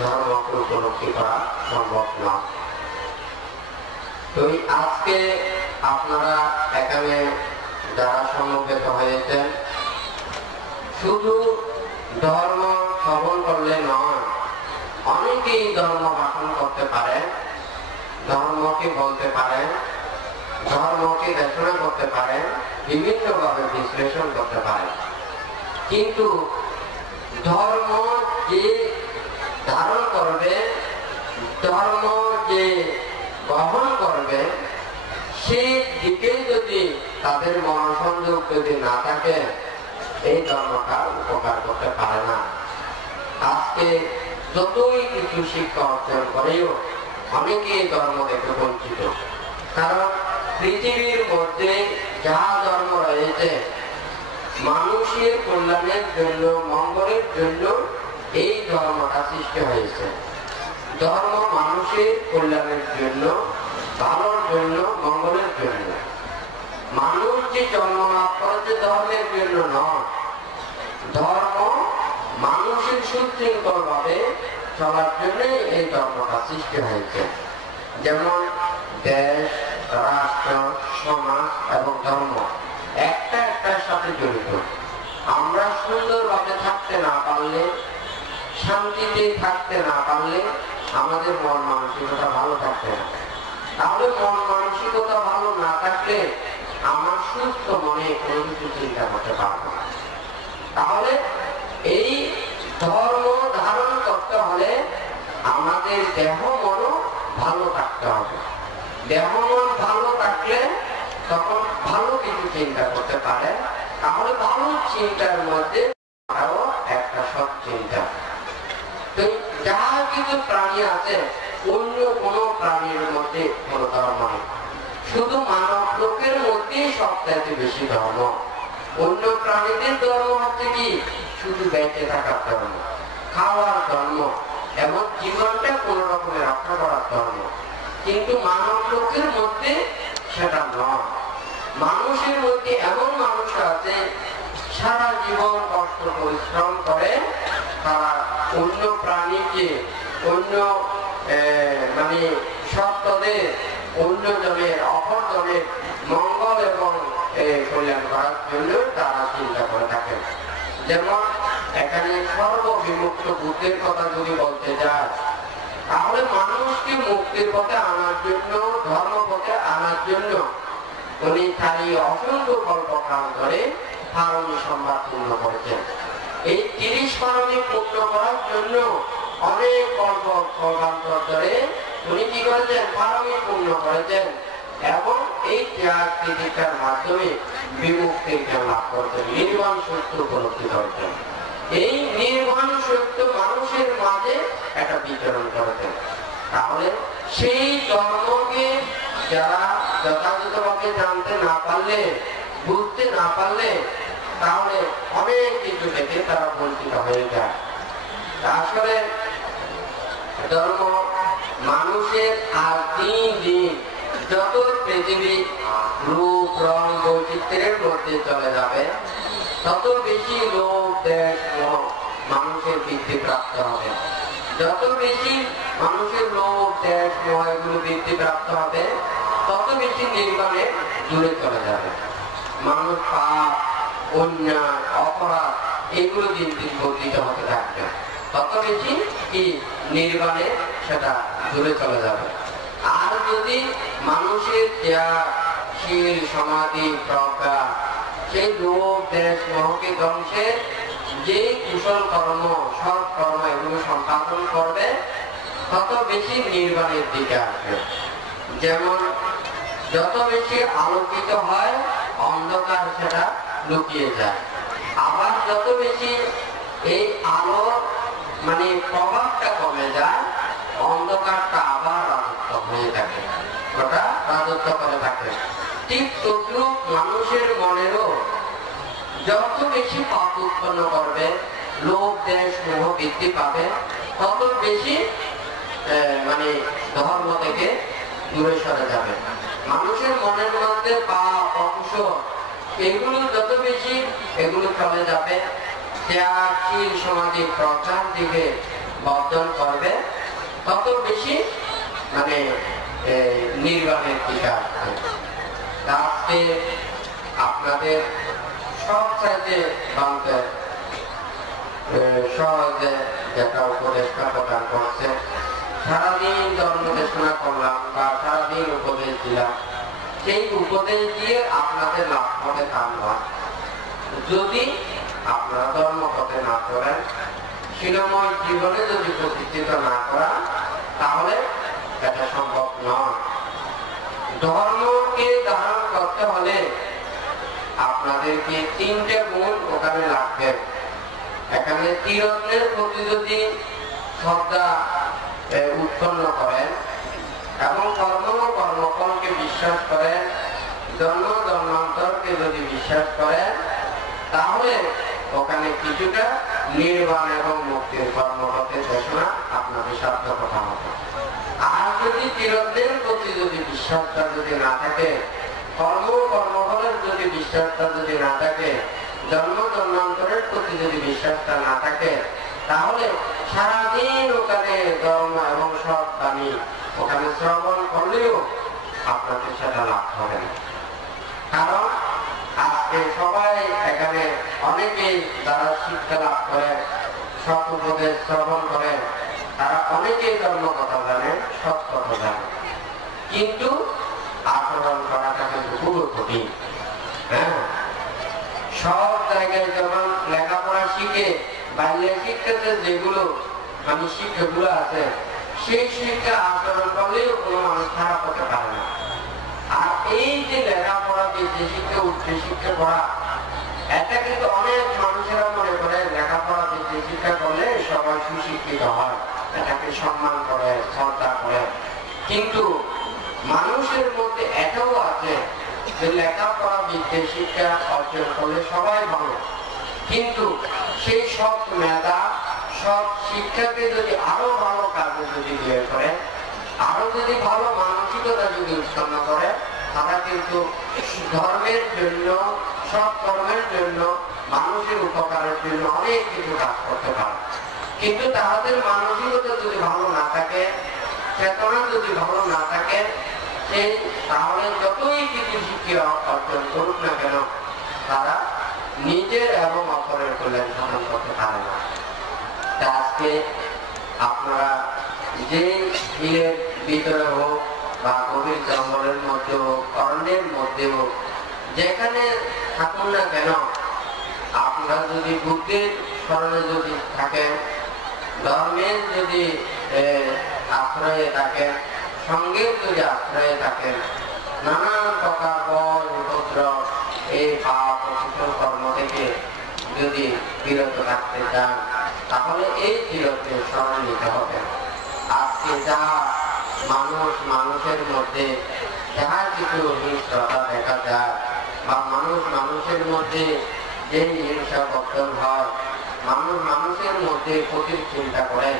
ধর্মকে উপলব্ধি করা সম্ভব না। তো আজকে আপনারা এখানে যারা সমবেত হয়েছেন, শুধু ধর্ম শ্রবণ করলে নয়, অনেকেই ধর্ম ভাষণ করতে পারে, ধর্মকে বলতে পারে, ধর্মকে দেশনা করতে পারে, বিভিন্নভাবে বিশ্লেষণ করতে পারে। কিন্তু ধর্ম যে ধারণ করবে, ধর্ম যে গ্রহণ করবে, সেই দিকে যদি তাদের মনোসংযোগ যদি না থাকে, এই ধর্মটা উপকার করতে পারে না। আজকে যতই কিছু শিক্ষা অর্জন করেও অনেকেই ধর্ম থেকে বঞ্চিত। কারণ পৃথিবীর মধ্যে যা ধর্ম রয়েছে, মানুষের কল্যাণের জন্য, মঙ্গলের জন্য এই ধর্মটা সৃষ্টি হয়েছে। ধর্ম মানুষের কল্যাণের জন্য, ভালোর জন্য, মঙ্গলের জন্য। মানুষ যে জন্ম লাভ করেছে ধর্মের জন্য নয়, ধর্ম মানুষের সুশৃঙ্খল ভাবে চলার জন্য এই ধর্মটা সৃষ্টি হয়েছে। যেমন দেশ, রাষ্ট্র, সমাজ এবং ধর্ম একটা একটার সাথে জড়িত। আমরা সুন্দরভাবে থাকতে না পারলে, শান্তিতে থাকতে না পারলে আমাদের মন মানসিকতা ভালো থাকবে না। তাহলে মন মানসিকতা ভালো না থাকলে আমার সুস্থ মনে কোনো কিছু চিন্তা করতে পারবো না। তাহলে এই ধর্ম ধারণ করতে হলে আমাদের দেহ মনও ভালো থাকতে হবে। দেহ মন ভালো থাকলে তখন ভালো কিছু চিন্তা করতে পারে। তাহলে ভালো চিন্তার মধ্যে আরো একটা সৎ চিন্তা। তো যা কিছু প্রাণী আছে, অন্য কোনো প্রাণীর মধ্যে কোনো ধর্ম নেই, শুধু মানব লোকের মধ্যেই সবচাইতে বেশি ধর্ম। অন্য প্রাণীদের ধর্ম হচ্ছে কি শুধু বেঁচে থাকার ধর্ম, খাওয়ার ধর্ম এবং জীবনটা কোন রকমের রক্ষা করার ধর্ম। কিন্তু মানব লোকের মধ্যে সেটা নয়। মানুষের মধ্যে এমন মানুষ আছে সারা জীবন কষ্ট পরিশ্রম করে, তারা অন্য প্রাণীকে, অন্য মানে সত্যদের, অন্য জনের, অপর জনের মঙ্গল এবং কল্যাণ করার জন্য তারা চিন্তা করে থাকেন। যেমন এখানে সর্ববিমুক্ত বুদ্ধের কথা যদি বলতে যায়, তাহলে মানুষকে মুক্তির পথে আনার জন্য, ধর্ম পথে আনার জন্য উনি তারই অসংখ্য কল্পকান্তরে পারমী সম্ভার পূর্ণ করেছেন। এই 30 পারমী পূর্ণ করার জন্য অনেক কল্পকান্তর ধরে উনি কি করেছেন, পারমী পূর্ণ করেছেন এবং এই ত্যাগ তিতিক্ষার মাধ্যমে বিমুক্তির জ্ঞান লাভ করেছেন, নির্বাণ সত্য উপলব্ধি করেছেন। এই নির্বাণ সত্য মানুষের মাঝে একটা বিচরণ করেছেন। তাহলে সেই ধর্মকে যারা যথাযথভাবে জানতে না পারলে, বুঝতে না পারলে, তাহলে অনেক কিছু থেকে তারা বঞ্চিত হয়ে যায়। আসলে ধর্ম মানুষের আর দিন দিন যত পৃথিবী রূপ রং বৈচিত্র্যের মধ্যে চলে যাবে, তত বেশি লোভ দেশ মানুষের বৃদ্ধি প্রাপ্ত হবে। যত বেশি মানুষের লোভ দেশ এগুলো বৃদ্ধি প্রাপ্ত হবে, তত বেশি নির্বাণে দূরে চলে যাবে। মানুষ পাপ, অন্যায়, অপরাধ এগুলো দিন দিন বর্ধিত হতে থাকবে, তত বেশি কি নির্বাণে সেটা দূরে চলে যাবে। আর যদি মানুষের ত্যাগ, শীল, সমাধি, প্রজ্ঞা, সেই লোভ দেশ মোহকে ধ্বংসের যে কুশল কর্ম, সৎ কর্ম এগুলো সম্পাদন করবে, তত বেশি নির্বাণের দিকে আসবে। যেমন যত বেশি আলোকিত হয়, অন্ধকার সেটা লুকিয়ে যায়। আবার যত বেশি এই আলোর মানে প্রভাবটা কমে যায়, অন্ধকারটা আবার রাজত্ব হয়ে থাকে, ওটা রাজত্ব করে থাকে। ঠিক তদ্রূপ মানুষের মনেরও যত বেশি পাপ উৎপন্ন করবে, লোভ দেশ মোহ বৃদ্ধি পাবে, তত বেশি মানে ধর্ম থেকে দূরে সরে যাবে। মানুষের মনের মধ্যে পাপ অকুশল এগুলো যত বেশি এগুলো চলে যাবে, ত্যাগ শীল সমাধি প্রচার দিকে বর্জন করবে, তত বেশি মানে নির্বাণের দিকে আসবে। আজকে আপনাদের সব চাইতে বাংলাদেশ সহজে যেটা উপদেশটা প্রদান করছে, সারাদিন ধর্ম দেশনা করলাম বা সারাদিন উপদেশ দিলাম, সেই উপদেশ দিয়ে আপনাদের লাভ হবে তা নয়। যদি আপনারা ধর্ম পথে না করেন, শিলময় জীবনে যদি প্রতিষ্ঠিত না করা, তাহলে এটা সম্ভব নয়। ধর্মকে ধারণ করতে হলে আপনাদেরকে তিনটে গুণ ওখানে লাগবে। এখানে ত্রিরত্নের প্রতি যদি শ্রদ্ধা উৎপন্ন করেন এবং কর্ম ও কর্মফলকে বিশ্বাস করেন, জন্ম জন্মান্তরকে যদি বিশ্বাস করেন, তাহলে ওখানে কিছুটা নির্বাণ এবং মুক্তির কর্মপথের ঘোষণা আপনাদের সার্থকতা হবে। আর যদি ত্রিরত্নের প্রতি যদি বিশ্বাসটা যদি না থাকে, কর্ম কর্মফলের যদি বিশ্বাসটা যদি না থাকে, জন্ম জন্মান্তরের প্রতি যদি বিশ্বাসটা না থাকে, তাহলে সারাদিন ওখানে ধর্ম এবং সৎ বাণী ওখানে শ্রবণ করলেও আপনাদের সেটা লাভ হবে না। কারণ আজকে সবাই এখানে অনেকেই যারা শিক্ষা লাভ করেন, সৎ উপদেশ শ্রবণ করেন, তারা অনেকেই ধর্ম কথা জানেন, সৎ কথা জানেন, কিন্তু আচরণ করাটা কিন্তু খুব কঠিন। হ্যাঁ, সব জায়গায় যখন লেখাপড়া শিখে বাইরে শিক্ষাতে যেগুলো মানে শিক্ষাগুলো আছে, সেই শিক্ষা আচরণ করলেও কোনো মানুষ খারাপ হতে পারে না। আর এই যে লেখাপড়া বিদ্যে শিক্ষা উচ্চ শিক্ষা পড়া, এটা কিন্তু অনেক মানুষেরা মনে করে লেখাপড়া বিদ্যে শিক্ষা করলে সবাই সুশিক্ষিত হয়, এটাকে সম্মান করে, শ্রদ্ধা করে। কিন্তু মানুষের মধ্যে এটাও আছে যে লেখাপড়া বিদ্যে শিক্ষা অর্জন করলে সবাই ভালো, কিন্তু সেই সব মেধা সব শিক্ষাকে যদি আরো ভালো কাজে যদি বিয়ে করে, আরো যদি ভালো মানসিকতা যদি উৎপন্ন করে, তারা কিন্তু ধর্মের জন্য, সব কর্মের জন্য, মানুষের উপকারের জন্য অনেক কিছু কাজ করতে পারে। কিন্তু তাদের মানসিকতা যদি ভালো না থাকে, চেতনা যদি ভালো না থাকে, সেই তাহলে যতই কিছু শিক্ষা অর্জন করুক না কেন, তারা নিজের এবং অপরের কল্যাণ সাধন করতে পারে না। আজকে আপনারা যে হিলের ভিতরে হোক বা গভীর জঙ্গলের মধ্যে হোক, অরণ্যের মধ্যে হোক, যেখানে থাকুন না কেন, আপনারা যদি বুদ্ধির স্মরণে যদি থাকেন, ধর্মের যদি আশ্রয়ে থাকেন, সঙ্গের যদি আশ্রয়ে থাকেন, নানা প্রকার বল উপদ্রব এই পাপ অকুশল কর্ম থেকে যদি বিরত থাকতে চান, তাহলে এই বিরতের স্মরণ নিতে হবে। আজকে যা মানুষের মধ্যে যাহা কিছু হিংস্রতা দেখা যায়, বা মানুষের মধ্যে যে হিংসা বর্তন হয়, মানুষের মধ্যে ক্ষতির চিন্তা করে,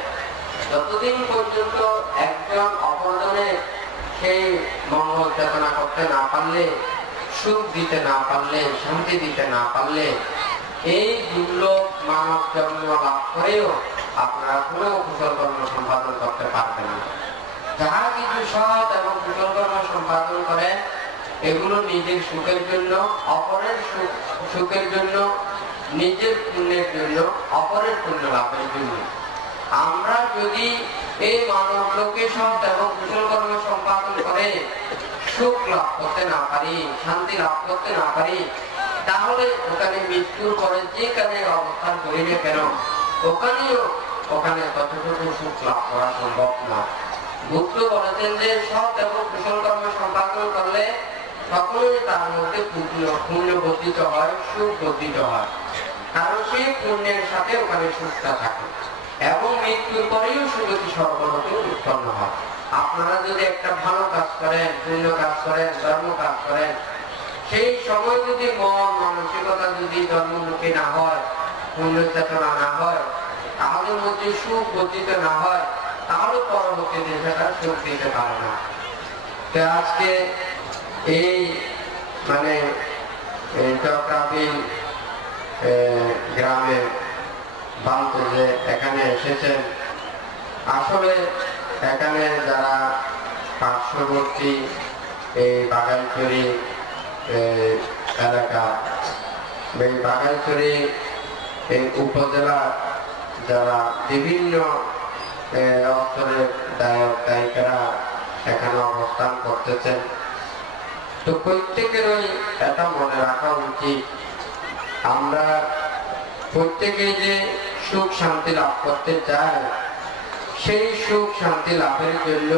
যতদিন পর্যন্ত একজন অপরজনের সেই মঙ্গল চেতনা করতে না পারলে, সুখ দিতে না পারলে, শান্তি দিতে না পারলে, এই দুর্লভ মানব জন্ম লাভ করেও আপনারা কোনো কুশল কর্ম সম্পাদন করতে পারবেন না। যাহা কিছু সৎ এবং কুশল কর্ম সম্পাদন করে, এগুলো নিজের সুখের জন্য, অপরের সুখের জন্য, নিজের পুণ্যের জন্য, অপরের পুণ্য লাভের জন্য। আমরা যদি এই মানব লোকে সৎ এবং কুশল কর্ম সম্পাদন করে সুখ লাভ করতে না পারি, শান্তি লাভ করতে না পারি, তাহলে ওখানে মৃত্যুর পরে যেখানে অবস্থান করি না কেন, ওখানে ততটুকু সুখ লাভ করা সম্ভব না। বুদ্ধ বলেছেন যে সৎ এবং কুশল কর্ম সম্পাদন করলে সকলেই তার মধ্যে পুণ্য বর্ধিত হয়, সুখ বর্ধিত হয়, কারণ সেই পুণ্যের সাথে ওখানে সুখটা থাকে। এবং মৃত্যুর পরেও সুগতি সর্বলোকে উৎপন্ন হয়। আপনারা যদি একটা ভালো কাজ করেন, পুণ্য কাজ করেন, ধর্ম কাজ করেন, সেই সময় যদি মন মানসিকতা যদি জন্মমুখী না হয়, পুণ্য চেতনা না হয়, তাহলে মধ্যে সুখ গতিত না হয়, তাহলে পরবর্তীতে সেটা সুখ দিতে পারে না। তো আজকে এই মানে চক্রাবি গ্রামে বানতে যে এখানে এসেছেন, আসলে এখানে যারা পার্শ্ববর্তী এই বাগাইছড়ি এলাকা, এই বাগাইছড়ি এই উপজেলা যারা বিভিন্ন অঞ্চলের গায়ক গায়িকারা এখানে অবস্থান করতেছেন, তো প্রত্যেকেরই এটা মনে রাখা উচিত, আমরা প্রত্যেকে যে সুখ শান্তি লাভ করতে চাই, সেই সুখ শান্তি লাভের জন্য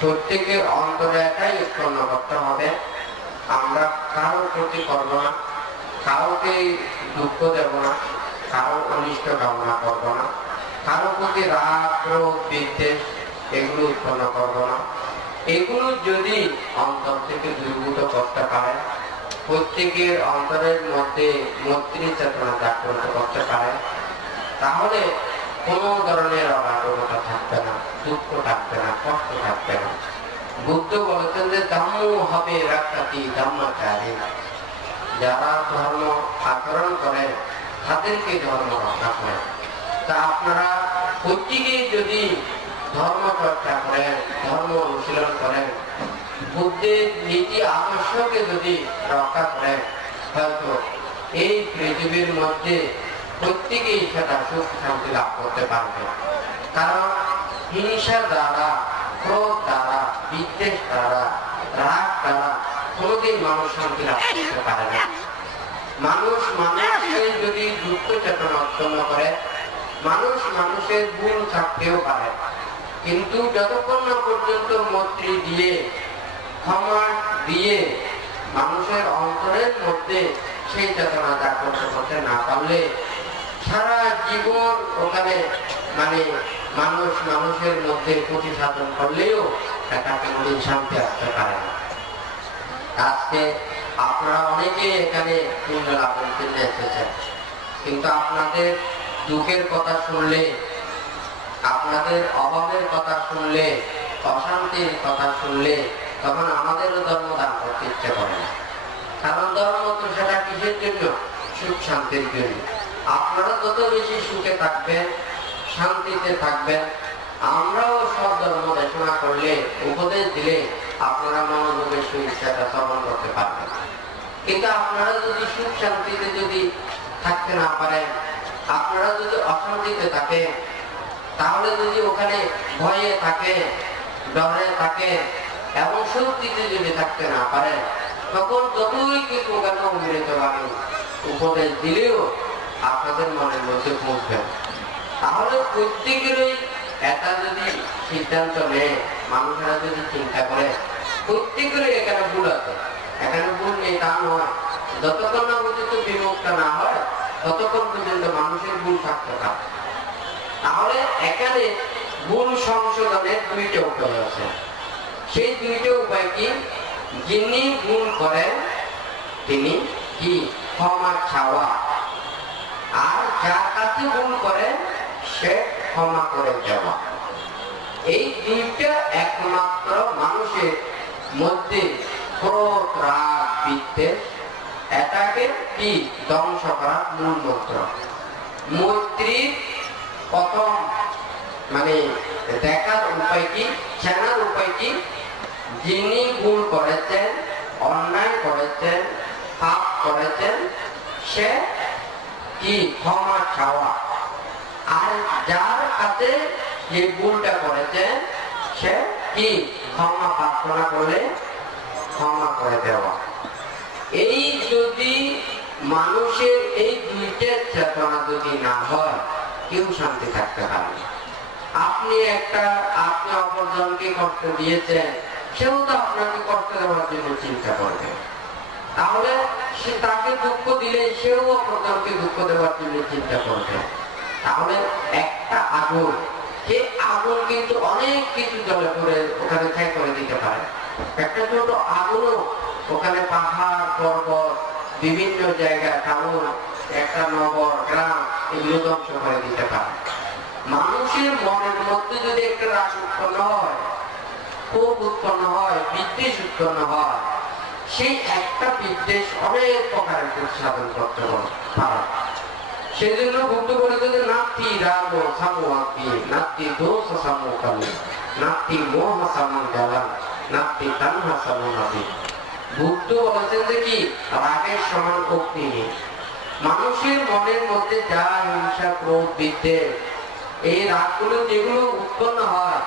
প্রত্যেকের অন্তরে এটাই উৎপন্ন করতে হবে, আমরা কারোর ক্ষতি করবো না, কাউকে দুঃখ দেব না, কারো অনিষ্ট কামনা করবো না, কারো প্রতি রাগ ক্রোধ বিদ্বেষ এগুলো উৎপন্ন করবো না। এগুলো যদি অন্তর থেকে দূরীভূত করতে পারে, প্রত্যেকের অন্তরের মধ্যে মৈত্রী চেতনা জাগ্রত করতে পারে, তাহলে কোন ধরনের অরাজকতা থাকবে না, দুঃখ থাকবে না, কষ্ট থাকবে না। বুদ্ধ বলেছেন যে ধম্ম হবে রাখাতি ধম্মাচারী, যারা ধর্ম আচরণ করে তাদেরকে ধর্ম রক্ষা করে। তা আপনারা প্রত্যেকেই যদি ধর্ম চর্চা করেন, ধর্ম অনুশীলন করেন, বুদ্ধের নীতি আদর্শকে যদি রক্ষা করেন, হয়তো এই পৃথিবীর মধ্যে প্রত্যেকেই সেটা সুখ শান্তি লাভ করতে পারবে। কারণ হিংসা দ্বারা, ক্রোধ দ্বারা, বিদ্বেষ দ্বারা, রাগ দ্বারা কোনোদিন মানুষ শান্তি লাভ করতে পারে না। মানুষ মানুষকে যদি দুঃখ চেতনা উৎপন্ন করে, মানুষ মানুষের ভুল থাকতেও পারে, কিন্তু যতক্ষণ না পর্যন্ত মৈত্রী দিয়ে, ক্ষমা দিয়ে মানুষের অন্তরের মধ্যে সেই চেতনা জাগ্রত করতে না পারলে সারা জীবন ওখানে মানে মানুষ মানুষের মধ্যে ক্ষতি সাধন করলেও এটা কোনোদিন শান্তি আসতে পারে না। আজকে আপনারা অনেকে এখানে পুণ্য লাভের জন্য এসেছেন, কিন্তু আপনাদের দুঃখের কথা শুনলে, আপনাদের অভাবের কথা শুনলে, অশান্তির কথা শুনলে তখন আমাদেরও ধর্ম দান করতে ইচ্ছে করে না। কারণ ধর্ম তো সেটা কিসের জন্য? সুখ শান্তির জন্য। আপনারা যত বেশি সুখে থাকবেন, শান্তিতে থাকবেন, আমরাও সব ধর্ম দেশনা করলে, উপদেশ দিলে আপনারা মনোযোগের সহিত সেটা শ্রবণ করতে পারবেন। কিন্তু আপনারা যদি সুখ শান্তিতে যদি থাকতে না পারেন, আপনারা যদি অশান্তিতে থাকেন, তাহলে যদি ওখানে ভয়ে থাকে, ডরে থাকে এবং শক্তিতে যদি থাকতে না পারে, তখন যতই কিছু ওখানে অমৃতভাবে উপদেশ দিলেও আপনাদের মনের মধ্যে পৌঁছবে। তাহলে প্রত্যেকেরই এটা যদি সিদ্ধান্ত নেয়, মানুষেরা যদি চিন্তা করে, প্রত্যেকেরই এখানে ভুল আছে, এখানে ভুল নেই তা নয়। যতক্ষণ না পর্যন্ত বিমুক্ত না হয় ততক্ষণ পর্যন্ত মানুষের ভুল থাকতে থাকে। তাহলে এখানে ভুল সংশোধনের দুইটা উপায় আছে। সেই দুইটা উপায় কি? যিনি ভুল করেন তিনি কি ক্ষমা চাওয়া, আর যার কাছে ভুল করেন সে ক্ষমা করে দেওয়া। এই দুইটা একমাত্র মানুষের মধ্যে ক্রোধ রাগ বিদ্বেষ এটাকে কি ধ্বংস করার মূল মন্ত্র। মৈত্রীর প্রথম মানে দেখার উপায় কি, জানার উপায় কি? যিনি ভুল করেছেন, অন্যায় করেছেন, পাপ করেছেন, সে কি ক্ষমা চাওয়া, আর যার কাছে যে ভুলটা করেছেন সে কি ক্ষমা প্রার্থনা করলে ক্ষমা করে দেওয়া। এই যদি মানুষের এই দুইটা চেতনা যদি না হয়, কেউ শান্তি থাকতে পারে না। আপনি অপরজনকে কষ্ট দিয়েছেন, সেও তো আপনাকে কষ্ট দেওয়ার জন্য চিন্তা করবে। তাহলে সে তাকে দুঃখ দিলে সেও অপরজনকে দুঃখ দেওয়ার জন্য চিন্তা করবে। তাহলে একটা আগুন, সে আগুন কিন্তু অনেক কিছু জলে পড়ে ওখানে ত্যাগ করে দিতে পারে। একটা ছোট আগুনও ওখানে পাহাড় পর্বত বিভিন্ন জায়গা টাউন একটা নগর গ্রাম এগুলো ধ্বংস করে দিতে পারে। মানুষের মনের মধ্যে যদি একটা রাগ উৎপন্ন হয়, ক্ষোভ উৎপন্ন হয়, বিদ্বেষ উৎপন্ন হয়, সেই একটা বিদ্বেষ অনেক প্রকারের সাধন করতে পারে। সেজন্য বুদ্ধ বলেছেন নাতি রাগ সামুয়াকি নাতি দোষ সামুকামি নাতি মোহ সামুদালান নাতি তান্হা সামুনাবি। বুদ্ধ বলেছেন যে কি রাগের সমান অগ্নি নেই। মানুষের মনের মধ্যে যা হিংসা ক্রোধ বিদ্বেষ এই রাগগুলো যেগুলো উৎপন্ন হয়,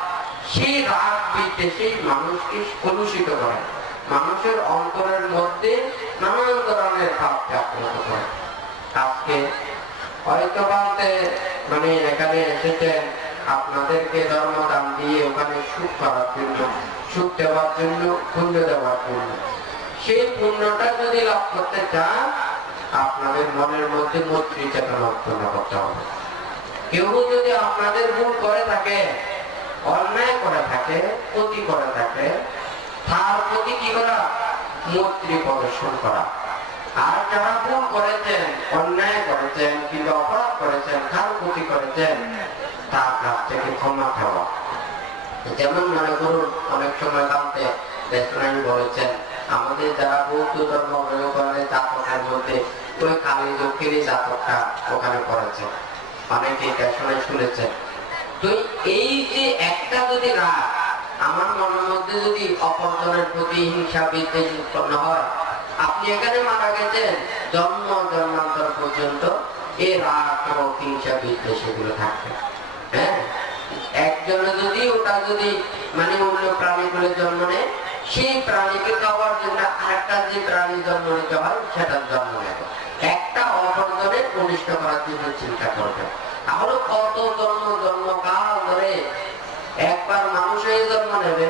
সেই রাগ বিদ্বেষে মানুষকে কলুষিত করে, মানুষের অন্তরের মধ্যে নানান ধরনের ভাব জাগ্রত করে। আজকে হয়তো বাড়তে মানে এখানে এসেছেন আপনাদেরকে ধর্মদান দিয়ে ওখানে সুখ করার জন্য, সুখ দেওয়ার জন্য, পুণ্য দেওয়ার জন্য। সেই পুণ্যটা যদি লাভ করতে চান, আপনাদের মনের মধ্যে মৈত্রী চেতনা উৎপন্ন করতে হবে। কেউ যদি আপনাদের ভুল করে থাকে, অন্যায় করে থাকে, ক্ষতি করে থাকে, তার প্রতি কি করা? মৈত্রী প্রদর্শন করা। আর যারা ভুল করেছেন, অন্যায় করেছেন, কিংবা অপরাধ করেছেন, কার ক্ষতি করেছেন, তার কাছ থেকে ক্ষমা চাওয়া। যেমন মনে করুন অনেক সময় জানতে দেশনাই বলেছেন আমাদের যারা বৌদ্ধ ধর্ম করে জাতকের মধ্যে ওই কালী দক্ষিণী জাতকটা ওখানে করেছে, অনেকে দেশনাই শুনেছেন। তো এই যে একটা যদি রাগ আমার মনের মধ্যে যদি অপরজনের প্রতি হিংসা বিদ্বেষ উৎপন্ন হয়, আপনি এখানে মারা গেছেন, জন্ম জন্মান্তর পর্যন্ত এই রাগ ও হিংসা বিদ্বেষ এগুলো থাকবে। হ্যাঁ, একজনে যদি ওটা যদি মানে অন্য প্রাণী করে জন্ম নেয়, সেই প্রাণীকে খাওয়ার জন্য আরেকটা যে প্রাণী জন্ম নিতে হয় সেটার জন্ম নেবে, একটা অপরজনের অনিষ্ট করার জন্য চিন্তা করবে। তাহলে কত জন্ম জন্মকাল ধরে একবার মানুষ হয়ে জন্ম নেবে,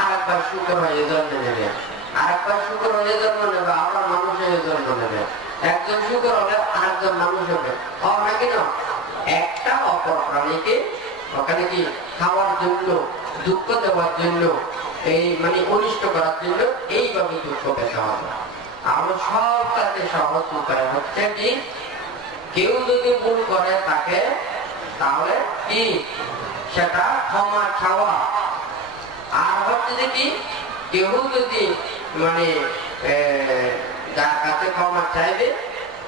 আর একবার শুকর হয়ে জন্ম নেবে, আরেকবার শুকর হয়ে জন্ম নেবে, আবার মানুষ হয়ে জন্ম নেবে। একজন শুকর হলে আরেকজন মানুষ হবে, নাকি না? একটা অপর প্রাণীকে ওখানে কি খাওয়ার জন্য, দুঃখ দেওয়ার জন্য, এই মানে অনিষ্ট করার জন্য এইভাবে দুঃখ পেতে হবে। আমরা সব কাছে সহজ উপায় হচ্ছে কি, কেউ যদি ভুল করে থাকে তাহলে কি সেটা ক্ষমা চাওয়া। আর হচ্ছে যে কি কেউ যদি মানে যার কাছে ক্ষমা চাইবে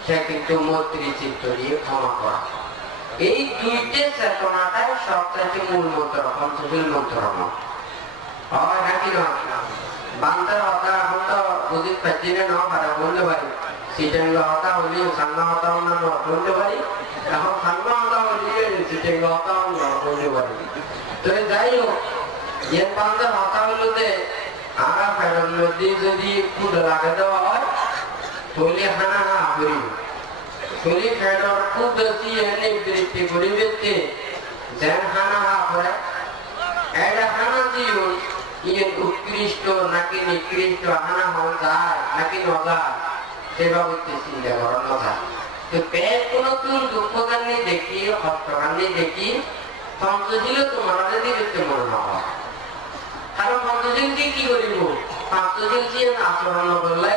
সে কিন্তু মৈত্রী চিত্ত দিয়ে ক্ষমা করা। এই দুইটা চেতনাটাই সবচেয়ে মূল মন্ত্র, পঞ্চশীল মন্ত্র হয় নাকি না? বান্দার হতা এখন তো বুঝি পাচ্ছিনে ন পারে বলতে পারি, সিটেঙ্গ হতা হলি সান্না হতা অন্যান্য বলতে পারি, এখন সান্না হতা হলি সিটেঙ্গ হতা অন্য বলতে পারি। তো যাই হোক, যে বান্দার হতা হলোতে আমরা ফেরত নদী যদি খুদ লাগে দেওয়া হয় তৈলি হানা না করি, তৈলি ফেরত খুব বেশি এনে বৃত্তি করি বেশি যেন হানা হা করে এটা হানা জীবন ইয়ে উৎকৃষ্ট নাকি নিকৃষ্ট হানা হওয়া যায় নাকি নজায় সেভাবে চিন্তা করা নজায়। তো পেট কোনো তুল দুঃখগান্নি দেখি হস্তগান্নি দেখি পঞ্চশীল তোমার দিতে মনে না হয়। কারণ পঞ্চশীল দিয়ে কি করিব, পঞ্চশীল দিয়ে আচরণ করলে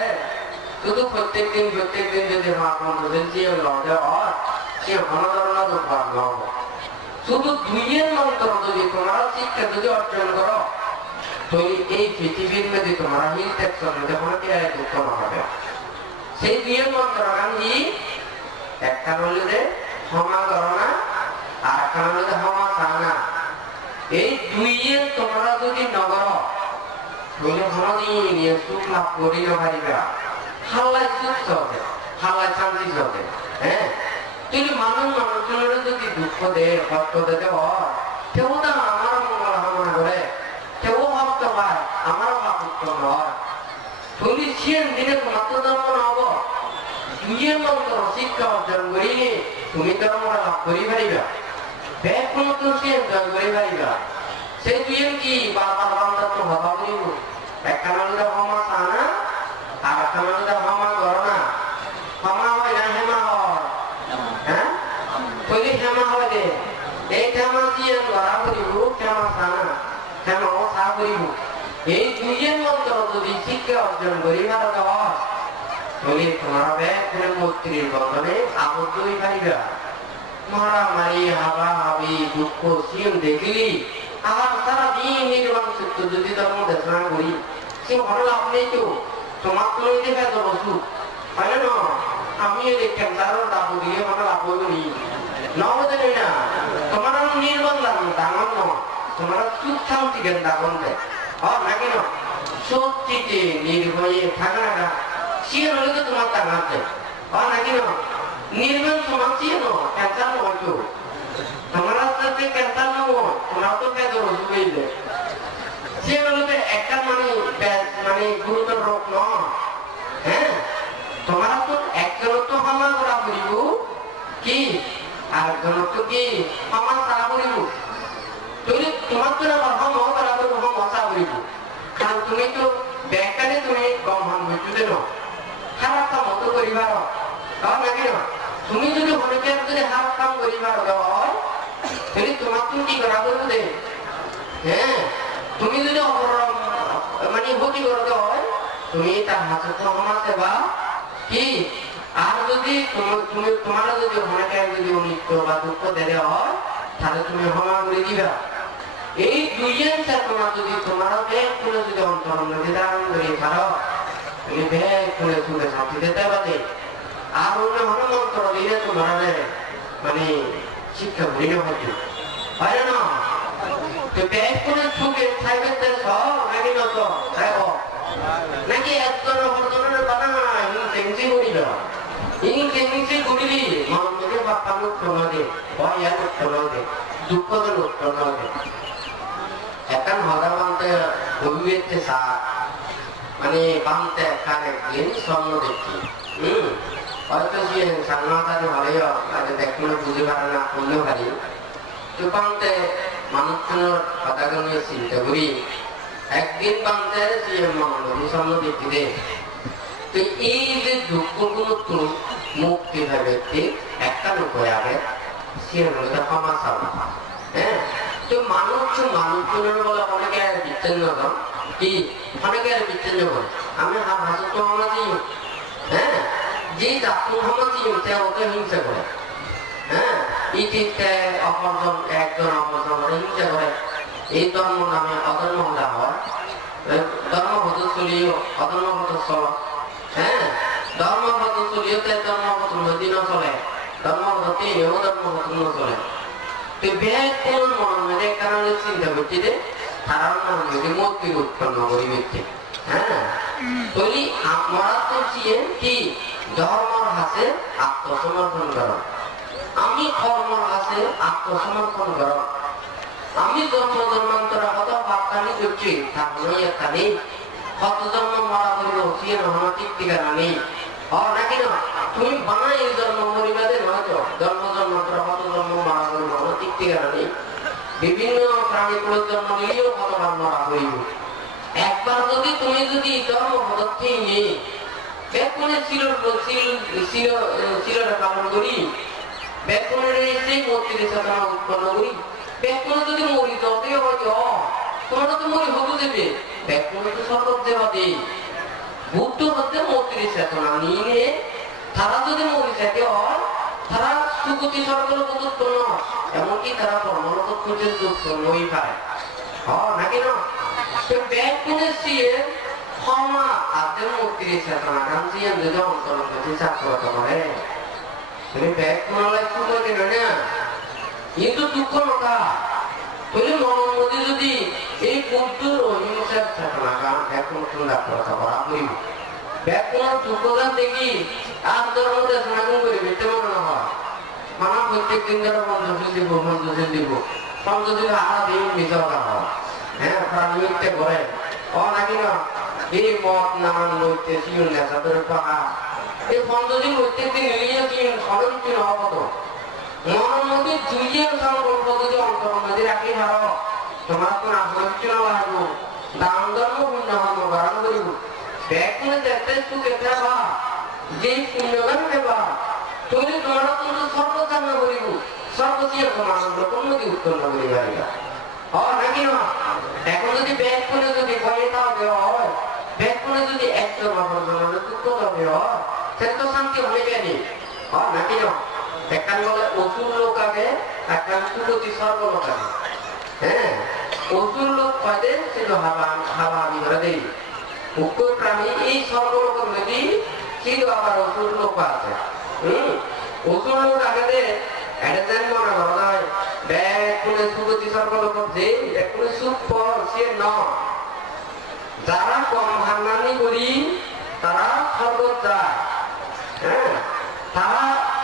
শুধু প্রত্যেক দিন যদি আমার পঞ্চশীল দিয়ে লড়ে হয় সে হনধরণ দুঃখ নব। শুধু দুইয়ের মন্ত্র যদি তোমরা শিক্ষা যদি অর্জন করো তো এই পৃথিবীর মধ্যে তোমরা হিল ত্যাগ করলে তখন কি দুঃখ না হবে। সেই দুইয়ের মন্ত্র গান্ধী একটা হলে যে ক্ষমা করোনা আর একটা হলে যে ক্ষমা চানা। এই দুইয়ের তোমরা যদি নগর তাহলে ক্ষমা নিয়ে সুখ লাভ করি না পারিবা, হাল্লায় সুখ চলবে, হাল্লায় শান্তি চলবে। হ্যাঁ, যদি মানুষের যদি দুঃখ দেয় কষ্ট দিতে হয় কেউ তো আমার মঙ্গল কামনা করে, কেউ ভক্ত হয় আমার ভাব উৎপন্ন হয়। তুমি সেন দিনে মাত্র ধর্ম নব দুইয়ের মন্ত্র শিক্ষা অর্জন করি তুমি ধর্ম লাভ করি পারিবা, ব্যাগ মন্ত্র সে জয় করে পারিবা। সেই দুইয়ের কি বারবার বান্দার তো হবা করিব, একটা মানুষের ক্ষমা চানা আর একটা মানুষের ক্ষমা করো না। ক্ষমা হয় না হেমা হয়? হ্যাঁ, তৈরি হেমা হয় করিব এই দুইয়ের মন্ত্র যদি শিক্ষা অর্জন করিবার হয় তাহলে তোমার ব্যাকুল মূর্তির বন্ধনে আবদ্ধ হয়ে পারিবা মারামারি হাবাহাবি দুঃখ সিম দেখিলি আবার সারাদিন নির্বাণ সত্য যদি ধর্ম দেশনা করি সে ভালো লাভ নেই তো তোমার তো দেখা তো ওষুধ হয় না আমি এই ক্যান্সারের দাম দিয়ে আমার লাভ করি নবজানি না তোমার নির্বাণ লাগবে দাঙ্গন নয় তোমার চুপ শান্তি জ্ঞান দাগন দেয় নাকি না সত্যিতে নির্ভয়ে থাকা না সে হলে তো তোমার দাঙ্গার দেয় নাকি না নির্বাণ তোমার সে নয় ক্যান্সার নয় তো তোমার সাথে ক্যান্সার নয় তোমার তো পেট ওষুধ হইলে সে হলে একটা মানে গুরুতর রোগ নয় হ্যাঁ তোমার তো একজন তো হামা করা করিব কি আরেকজন তো কি হামা সারা করিব তুমি তোমার তো আবার হাম করা করবো হাম মশা করিব কারণ তুমি তো ব্যাংকারে তুমি কম হাম হইতে ন খারাপ কাম তো করিবার নাকি না তুমি যদি অনেকে যদি খারাপ কাম করিবার হয় তাহলে তোমার তুমি কি করা করবো দে হ্যাঁ তুমি যদি মানে ক্ষতি করতে হয় তুমি তার হাতে তো আমার সেবা কি আর যদি তুমি তোমার যদি অনেকে যদি অনিত্য বা দুঃখ দেওয়া হয় তাহলে তুমি ক্ষমা করে দিবা এই দুইয়ের চেতনা যদি তোমার ব্যাগ করে যদি অন্তর মধ্যে ধারণ করে পারো তুমি ব্যাগ করে শুনে শান্তি দিতে পারে আর অন্য মন্ত্র দিলে তোমার মানে শিক্ষা ভিন্ন হচ্ছে হয় না তো ব্যাগ করে ছুকে থাকবে সব নাকি নত নাকি একজনের হরজনের বানানা ইংরেজি করিল ইংরেজি করিলি মনে বাপ্পা উত্তর নদে ভয়ার উত্তর নদে দুঃখদের উত্তর নদে এখন হরা বানতে অভিব্যক্তি মানে বানতে একদিন স্বর্ণ দেখছি হয়তো সে সাংঘাতারি হলেও তাকে দেখলে বুঝে পারে না করলেও পারি তো বানতে মানুষজনের কথাগুলো নিয়ে চিন্তা করি একদিন বানতে সে মহানবী স্বর্ণ দেখতে দে তো এই যে দুঃখগুলো তো মুক্তি হয় ব্যক্তি একটা উপায় আগে সে হলো ক্ষমা চাওয়া হ্যাঁ তো মানুষজনের বলে অনেকে বিচ্ছিন্ন কি অনেকে বিচ্ছিন্ন করে আমি হাসু তো আমাজি হ্যাঁ যে জাতু আমাজি সে ওকে হিংসা করে হ্যাঁ ইতিতে অপরজন একজন অপরজন হিংসা করে এই ধর্ম নামে অধর্ম হলে হয় ধর্মগত চলিও অধর্মগত চল হ্যাঁ ধর্মগত চলিও ধর্মগত নদী ন চলে ধর্মগত তিনিও ধর্মগত ন চলে তো ব্যাগ কোন মনে কারণে চিন্তা করছি যে তারা মনে মূর্তির উৎপন্ন করি ব্যক্তি হ্যাঁ তৈরি আমরা তো কি ধর্মর হাতে আত্মসমর্পণ করো আমি ধর্মর হাতে আত্মসমর্পণ করো আমি জন্মান্তর কত বাক্যানি করছি তাহলে একটা নেই কত জন্ম মারা করিব সে নহন ঠিক ঠিকানা নেই নাকি না তুমি বানাই জন্ম মরিবাদে নয়তো জন্মান্তর কত জন্ম মারা করিব ঠিক ঠিকানা নেই বিভিন্ন প্রাণী জন্ম নিলেও কতবার মারা করিব একবার যদি তুমি যদি জন্ম পদক্ষে নিয়ে বেতনে শিলটা কামড় করি বেতনের সেই মূর্তির চেতনা উৎপন্ন করি বেতন যদি মরি তবে হয়তো তোমরা তো মরি হতে দেবে বেতন তো সর্বত দেওয়া দেই বুদ্ধ হচ্ছে মূর্তির চেতনা নিয়ে তারা যদি মরি যেতে হয় তারা সুগতি সর্বল উৎপন্ন হয় এমনকি তারা পরমাণু পর্যন্ত উৎপন্নই পায় নাকি না বেতনের সিয়ে ক্ষমা আদের মূর্তির চেতনা কাঞ্চি যদি অন্তর্গতি চাকরত করে তুমি বেতন লাগবে দিন না কিন্তু দুঃখ নটা তুমি মনের মধ্যে যদি এই বুদ্ধর অহিংসার চেতনা এখন ঠান্ডা কথা বলা করিব বেতনের দুঃখদান দেখি আর ধর্ম দেশনা কোন করিবে তেমন না হয় মানা প্রত্যেক দিন যারা পঞ্চশীল দিব পঞ্চশীল আড়া দিয়ে মিশা হয় হ্যাঁ প্রাণীতে করে নাকি না এই মত নামান নৈতে শিউন নেশা ধরে পাকা এই পঞ্চশীল প্রত্যেক দিন নিয়ে শিউন সরঞ্চি নহব তো মনের মধ্যে দুইয়ের সংকল্প যদি অন্তর মধ্যে রাখি পারো তোমার তো আলোচনা লাগবো দান ধর্ম ভিন্ন ধর্ম বারণ করিব ব্যাকুলে দেখতে সুখে পাবা যে পুণ্যগান পেবা তুমি তোমার কিন্তু সর্বকামনা করিব সর্বশীয় সমানন্দ উন্নতি উৎপন্ন করিবা নাকি না এখন যদি ব্যাগ করে যদি ভয়ে দেওয়া হয় ব্যাগ করে যদি একজন অপরজনের দুঃখ দেওয়া হয় সেটা তো শান্তি হয়ে গেলে নাকি না একখান বলে অসুর লোক আগে একখান সুগতি সর্ব লোক আগে হ্যাঁ অসুর লোক পাইলে সে তো হাবা আমি ধরে দেই মুখ্য প্রাণী এই সর্বলোকের নদী কিন্তু আবার অসুর লোক আছে অসুর লোক আগে দে এটা যেন মনে করা হয় ব্যাগ করে সুগতি সর্বলোক যে এখন সুখ পর সে ন যারা কম হান্নানি করি তারা স্বর্গ যায় হ্যাঁ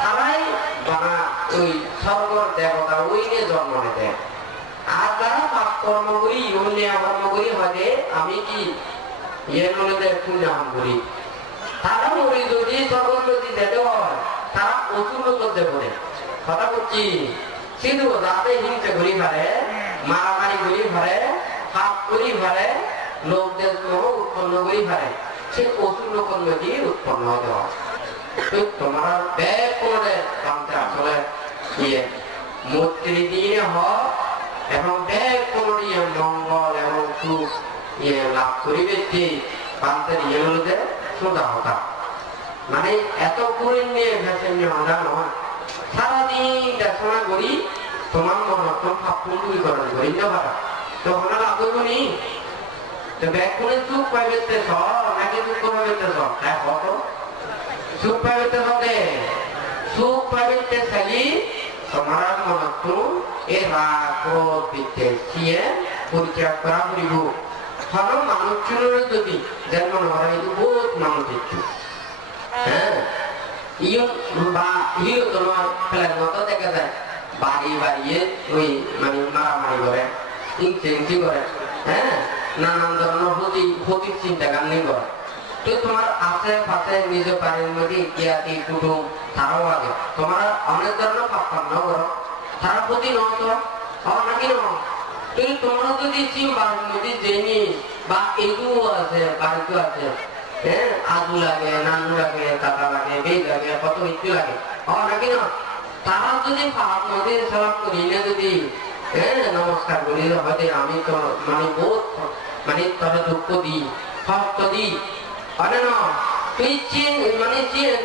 তারাই বানা ওই স্বর্গর দেবতা ওই নিয়ে জন্ম নেয় আর যারা পাপ কর্ম করি অন্য কর্ম করি হয়তো আমি কি ইয়ে নদীতে পুণ্যাম করি তারা মরি যদি স্বর্গ যদি যেতে হয় তারা অসুর করতে পারে কথা বলছি শুধু রাতে হিংসে ঘুরি ফারে মারামারি ঘুরি ফারে পাপ করি ফারে লোকদের উৎপন্ন করি ফারে সে অসুর লোকের নদী উৎপন্ন হতে হয় তোমার ব্যাগ করে কামতে আসলে ইয়ে মূর্তি দিয়ে হয় এবং ব্যাগ করে মঙ্গল এবং সুখ ইয়ে লাভ করিবে যে কামতের ইয়ে হলে সোজা হতা মানে এত করে নিয়ে ভেসে নিয়ে হতা নয় সারাদিন দেখাশোনা করি তোমার মনোত্তম ভাবপুঞ্জীকরণ করি না ভাড়া তখন লাভ করবো নি তো ব্যাগ করে সুখ পাইবে নাকি দুঃখ পাইবে তাই হতো সুখ পাইবে হবে সুখ পাইবে সালি তোমার মনোত্তম এ রাগ বিদ্যে সিয়ে পরিত্যাগ করা করিব হল মানুষ যদি যেন মনে হয় কিন্তু বহুত মানুষ দিচ্ছি হ্যাঁ ইয়ে তোমার ফেলার মতো দেখা যায় বাড়িয়ে ওই মানে মারামারি করে হিংসি করে হ্যাঁ নানান ধরনের ক্ষতির চিন্তা গান্নি করে তো তোমার আশেপাশে নিজ বাড়ির মধ্যে ইত্যাদি কুটুম তারাও আগে তোমার অনেক ধরনের পাপ কাম না করো তারা প্রতি নত নাকি ন তুই তোমরা যদি বাড়ির মধ্যে জেনি বা এগুলো আছে বাড়িতে আছে হ্যাঁ আজু লাগে নানু লাগে কাকা লাগে বেগ লাগে কত ইচ্ছু লাগে নাকি না তারা যদি পাপ মধ্যে সালাম করি না যদি হ্যাঁ নমস্কার করি হয়তো আমি তো মানে বহুত মানে তবে দুঃখ দিই কষ্ট দিই হয় না তুই মানে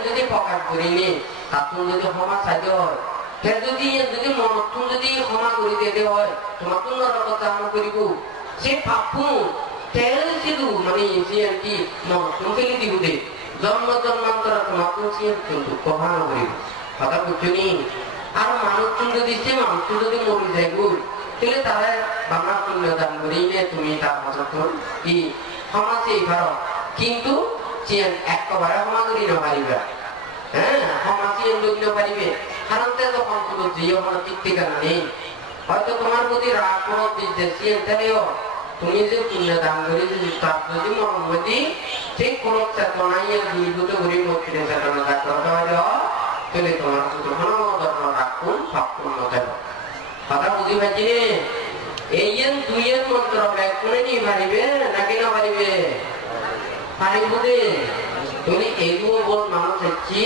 যদি প্রকাশ করিনি তার যদি ক্ষমা চাইতে হয় সে যদি মনত্তম যদি ক্ষমা করে দিতে হয় তোমার তো নরকতা আমি করিব সে পাপু তেল শুধু মানে সে কি মনত্তম ফেলে দিব দে জন্ম জন্মান্তর তোমার তো সে দুঃখ ভাঙ করিব কথা বুঝছো নি আর মানুষ যদি সে মানুষ যদি মরি যায় গুড় তাহলে তারা বাংলা পুণ্যদান করি তুমি তার মতো কি ক্ষমা চেয়ে পারো কিন্তু একেবারে ক্ষমা করি না পারিবে হ্যাঁ ক্ষমা চেয়ে লোক না পারিবে কারণ যখন কোনো জিও কোনো ঠিকানা নেই হয়তো তোমার প্রতি রাগ কোনো বিদ্বেষী তাহলেও তুমি যে পুণ্যদান করে যদি তার যদি মনোমতি ঠিক কোনো চেতনাই দূরীভূত করে মূর্তির চেতনা রাখতে হয় তাহলে তোমার কোনো ধর্ম রাখুন ভাবপূর্ণ দেব কথা বুঝি পাচ্ছি রে এই দুইয়ের মন্ত্র ব্যাগ করে নিয়ে পারিবে নাকি না পারিবে পারিব দে তুমি এগুলো বল মানুষ হচ্ছি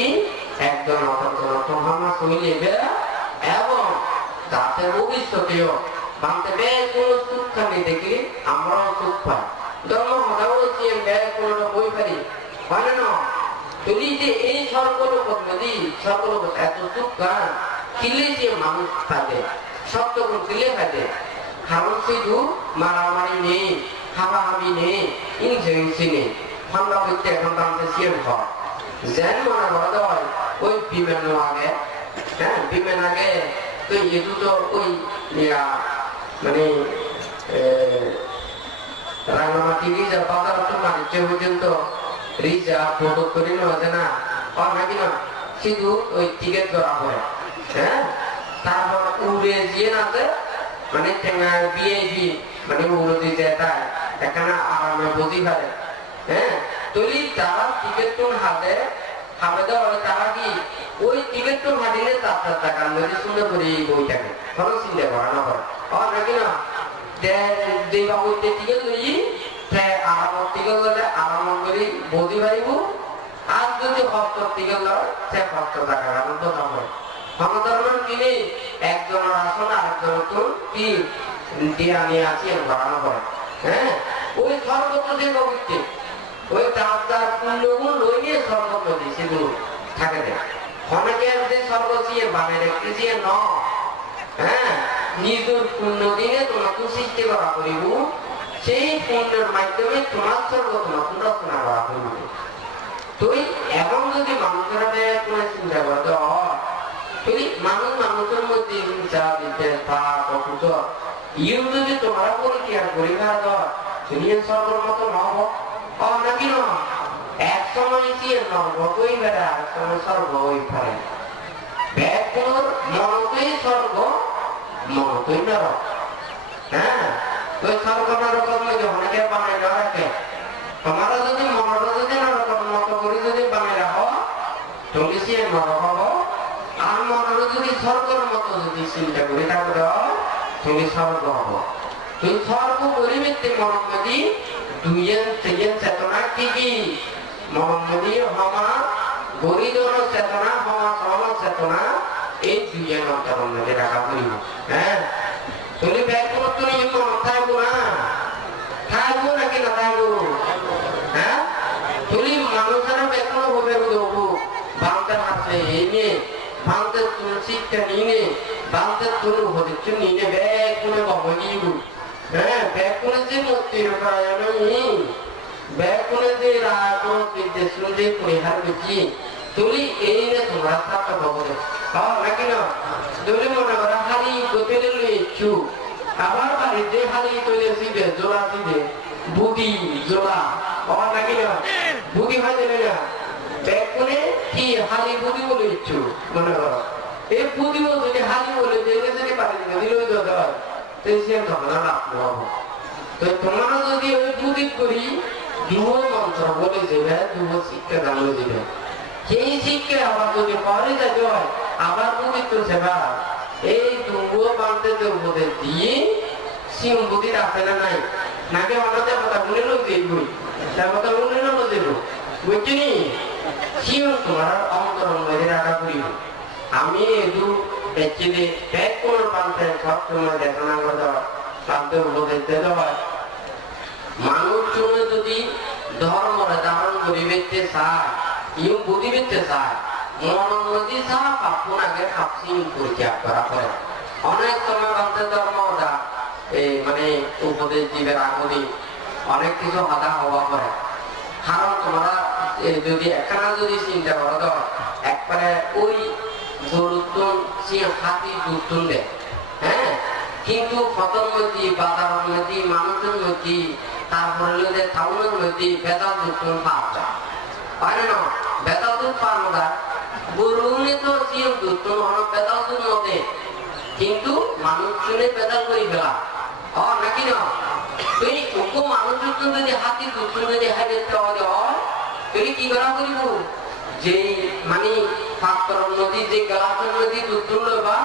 একজন অপরজন শুনে নেবে এবং তাতে ভবিষ্যতেও বাংতে ব্যাগ কোনো সুখ খানি দেখি আমরাও সুখ পাই ধর্ম হঠাৎ ব্যাগ কোনো বই পারি হয় না তুমি যে এই সর্বলোক নদী সর্বলোক এত সুখ গান কিলে যে মানুষ থাকে সত্য কিলে থাকে কারণ শুধু মারামারি নেই হাবাহাবি নেই হিংসি নেই ঠান্ডা হইতে এখন দামতে সিএম হয় যেন মনে করা হয় ওই বিমান আগে হ্যাঁ বিমান আগে তো এটু তো ওই মানে রাঙামাটি রিজার্ভ বাজার তো মানিজ্য পর্যন্ত রিজার্ভ ফটো করে নেওয়া যায় না নাকি না শুধু ওই টিকিট করা হয় হ্যাঁ তারপর উড়ে যে আছে মানে বিএপি মানে উড়ে দিতে তাই এখানে আরামে বসি পারে হ্যাঁ তৈরি তারা টিকিট তো হাতে খাবে দেওয়া তারা কি ওই টিকিট তো হাতিলে 4 টাকার মধ্যে সুন্দর করে বইটাকে ভালো চিন্তা করা না হয় নাকি না যে বাবু টিকিট লই আরাম টিকিট গেলে আরাম করে বসি পারিব আর যদি হস্ত টিকিট লয় সে 500 টাকা আনন্দ না হয় ক্ষমতার কিনে একজনের আসন আরেকজনের তো কি দিয়া নিয়ে আসি বাড়ানো করে হ্যাঁ ওই সর্বত্র যে পবিত্র ওই তার পুণ্যগুণ লই নিয়ে সর্বত্র দিয়ে সেগুলো থাকে দেয় অনেকের যে স্বর্গ দিয়ে বানিয়ে রেখে দিয়ে ন হ্যাঁ নিজের পুণ্য দিনে তোমাকে সৃষ্টি করা করিব সেই পুণ্যের মাধ্যমে তোমার স্বর্গ তোমাকে রচনা করা করিব তুই এখন যদি মানুষের কোনো চিন্তা করতে তুই মানুষের মধ্যে হিংসা বিদ্বেষ ভাব অকুচর ইউ যদি তোমরা পরিত্যাগ করিবার তুমি স্বর্গের মতো নহব নাকি ন এক সময় দিয়ে নর্গই বেড়া এক সময় স্বর্গ হয়ে পারে ব্যাকুর মনতই স্বর্গ মনতই নরক হ্যাঁ তো স্বর্গ নরকের মধ্যে অনেকে বানায় না রাখে তোমারা যদি মনটা যদি নরকের মতো করে যদি বানায় রাখো তুমি সে নরক হবো আর মনটা যদি স্বর্গের মতো যদি চিন্তা করে থাকবে তুমি স্বর্গ হবো তুই স্বর্গ পরিবৃত্তি মনমতি দুইজন তিনজন চেতনা কি কি মনমতি হমা গরিদর চেতনা হমা সম চেতনা এই দুইজন অন্তরের মধ্যে রাখা করিব হ্যাঁ তুমি ব্যাকুল তুমি মন থাকবো না থাকবো নাকি না থাকবো হ্যাঁ তুমি মানুষের ব্যাকুল হবে দেবো বাংতে মাসে এনে বাংতে শিক্ষা নিয়ে বাংতে তোর হচ্ছে নিয়ে ব্যাকুলে বাবা নিব হ্যাঁ ব্যাকুলে যে মূর্তির কারণ ব্যাকুলে যে রাগ বিদ্বেষ যে পরিহার করছি তুমি এই না তোমরা থাকতে পাবো নাকি না তুমি মনে করো হারি গোপে দিলে ইচ্ছু আবার বাড়িতে হারি তৈরি শিখবে জোড়া শিখবে বুদ্ধি জোড়া নাকি না বুদ্ধি হয় দেবে না ব্যাকুলে কি হারি বুদ্ধি বলে ইচ্ছু মনে করো এই বুদ্ধি যদি হারি বলে দিলে যদি পারি দিলে তো তোমরা যদি ওই বুদ্ধি করি দুহ মন্ত্র বলে যাবে দুহ শিক্ষা জানলে যাবে সেই শিক্ষা আবার যদি পরে যেতে হয় আবার পবিত্র সেবা এই দুহ বানতে উপদেশ দিয়ে সিং বুদ্ধি রাখে না নাই নাকি আমাদের কথা বলে লোক দেখবই তার কথা বলে লোক দেব বুঝছিনি সিং তোমার অন্তরণ মেরে রাখা করিব আমি এদু বেচিলে ব্যাগ কোন পান্তে সব সময় দেখানা কথা পান্তে উপদেশ দিতে হয় মানুষ যদি ধর্মটা ধারণ করিবে চায় ইউ বুঝিবে চায় মন নদী চায় পাপুন আগে খাপসি পরিত্যাগ করা পরে অনেক সময় পান্তে ধর্মটা এই মানে উপদেশ দিবে আগুনি অনেক কিছু হাদা হওয়া পরে কারণ তোমরা যদি একখানা যদি চিন্তা করো তো একবারে ওই গরুত্তন সে হাতি দুধন দেয় হ্যাঁ কিন্তু ফতর মধ্যে বাজারের মধ্যে মানুষের মধ্যে তারপরে টাউনের মধ্যে বেতাল দুধন পাওয়া যায় পারে না বেতাল দুধ পাওয়া যায় গরুনে তো সে দুধন হলো বেতাল দুধ মধ্যে কিন্তু মানুষ শুনে বেতাল করে ফেলা নাকি না তুই ওকে মানুষ যদি হাতি দুধন যদি হাইতে হয় তুই কি করা করিব যে মানে পাত্র নদী যে গালাচর নদী দুধ বা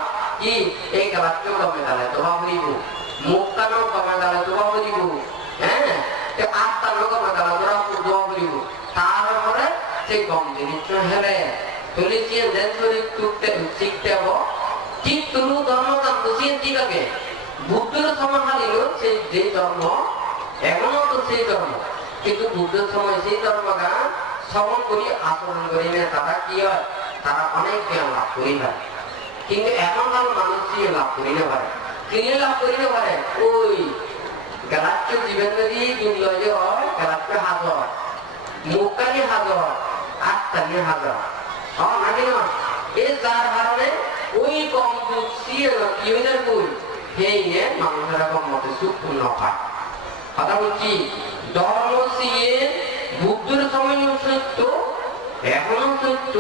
কি এই গালাচও কমে গেলে তো ভাবরিব মুখ কানো কমে গেলে তো ভাবরিব হ্যাঁ আত্মানো কমে গেলে তোরা তো ভাবরিব তারপরে সেই গম জিনিস হেলে তুলি চিয়ে দেন তুলি টুকতে শিখতে হব ঠিক তুলু ধর্ম জানতো চিয়ে ঠিক আছে বুদ্ধের সময় হারিল সেই যে ধর্ম এখনো তো সেই ধর্ম কিন্তু বুদ্ধের সময় সেই ধর্মটা শ্রবণ করি আচরণ করি না তারা কি হয় তারা অনেক জ্ঞান লাভ করি না কিন্তু এখনকার মানুষ লাভ করি না পারে কিনে লাভ করি না পারে ওই গালাচ্য জীবন যদি বিন্দয় হয় গালাচ্য হাজার মুখানি হাজার আত্মানি হাজার নাকি না এই যার কারণে ওই কম দুধ সিয়ে কি হয়ে বই সেই নিয়ে মানুষেরা কম মতে সুপূর্ণ পায় কথা বলছি ধর্ম সিয়ে বুদ্ধের সময় সত্য এখনো সত্য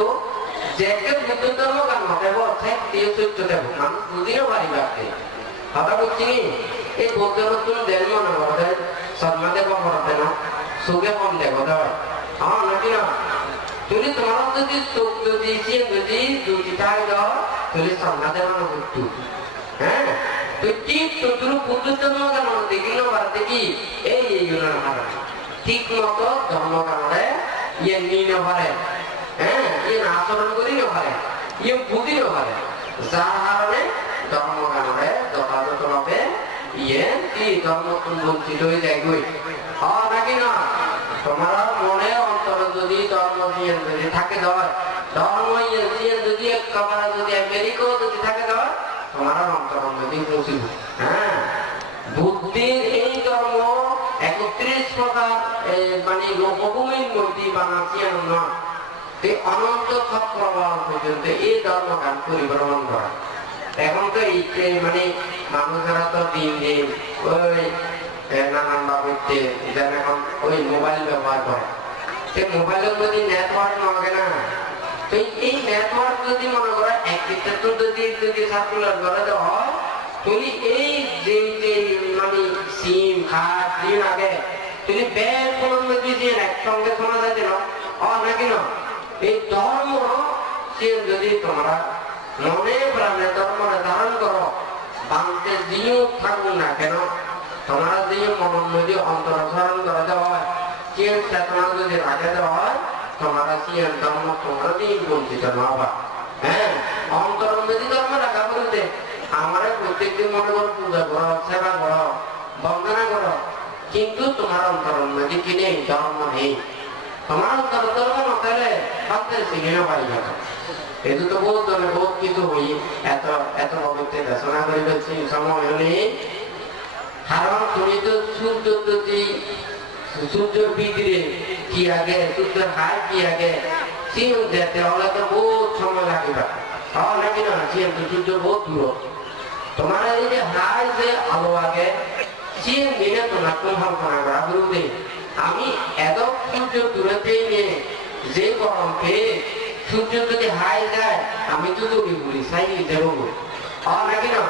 যেকে বুদ্ধ ধর্ম কান দেব দিয়ে সত্য দেব মানুষ বুঝিও পারিবে আপনি কথা বলছি এই বৌদ্ধ নতুন দেন মনে করতে শর্মা দেব করতে না সুখে কম দেব নাকি না তুমি তোমার যদি চোখ যদি যদি দুটি টাই দাও তুমি শর্মা দেব না বুদ্ধ হ্যাঁ তুই ঠিক তোর বুদ্ধ ধর্ম কেন দেখিল পারতে কি এইগুলো না ঠিক মতো ধর্ম কারণে ইয়ে নিয়ে পারে হ্যাঁ ইয়ে আচরণ করি পারে ইয়ে বুঝি পারে যার কারণে ধর্ম কারণে যথাযথভাবে ইয়ে কি ধর্ম বঞ্চিত হয়ে যায় গই নাকি না তোমার মনে অন্তর যদি ধর্ম দিয়ে যদি থাকে দেওয়ার ধর্ম দিয়ে যদি একেবারে যদি আমেরিকাও যদি থাকে দেওয়ার তোমার অন্তর যদি পৌঁছিব হ্যাঁ বুদ্ধির এই ধর্ম 31 প্রকার মানে লোকভূমির মধ্যে বানাচ্ছেন না অনন্ত চক্রবাল পর্যন্ত এই ধর্মগান পরিভ্রমণ করা এখন তো এই মানে মানুষেরা তো দিন দিন ওই নানান ভাবে যেন এখন ওই মোবাইল ব্যবহার করে সেই মোবাইলের মধ্যে নেটওয়ার্ক লাগে না তো এই নেটওয়ার্ক যদি মনে করো একটা যদি সার্কুলার করে দেওয়া হয় তুমি এই যে মানে সিম খাট দিন আগে তুমি ব্যাগ ফোনের মধ্যে দিয়ে একসঙ্গে শোনা যাচ্ছে না নাকি না এই ধর্ম যদি তোমরা মনে প্রাণে ধর্মটা ধারণ করো বাংতে দিয়েও থাকুন না কেন তোমরা দিয়ে মনের মধ্যে অন্তরসরণ করা দেওয়া হয় চেন চেতনা যদি রাখে দেওয়া হয় তোমরা চেন ধর্ম তোমরা দিয়ে বঞ্চিত না হবা হ্যাঁ অন্তর মধ্যে ধর্ম রাখা বলতে আমার প্রত্যেকদিন মনে করো পূজা করো সেবা করো বন্দনা করো কিন্তু তোমার অন্তর মধ্যে কি নেই ধর্ম নেই তোমার অন্তর ধর্ম নথালে ভাবতে শিখে না পারি যাবে এটু তো বহুত ধরনের বহুত কিছু হই এত অবস্থে দেশনা করে ফেলছি সময় হলে কারণ তুমি তো সূর্য যদি সূর্যের ভিতরে কি আগে সূর্যের হাই কি আগে সিম যেতে হলে তো বহুত সময় লাগবে নাকি না সিম তো সূর্য বহুত দূর তোমার এই যে হাই যে আলো আগে সিম দিনে তোমার কল্পনা করা বিরুদ্ধে আমি এত সূর্য দূরতে নিয়ে যে গরম পেয়ে সূর্য যদি হাই যায় আমি তো দৌড়ি বলি সাই দেব নাকি না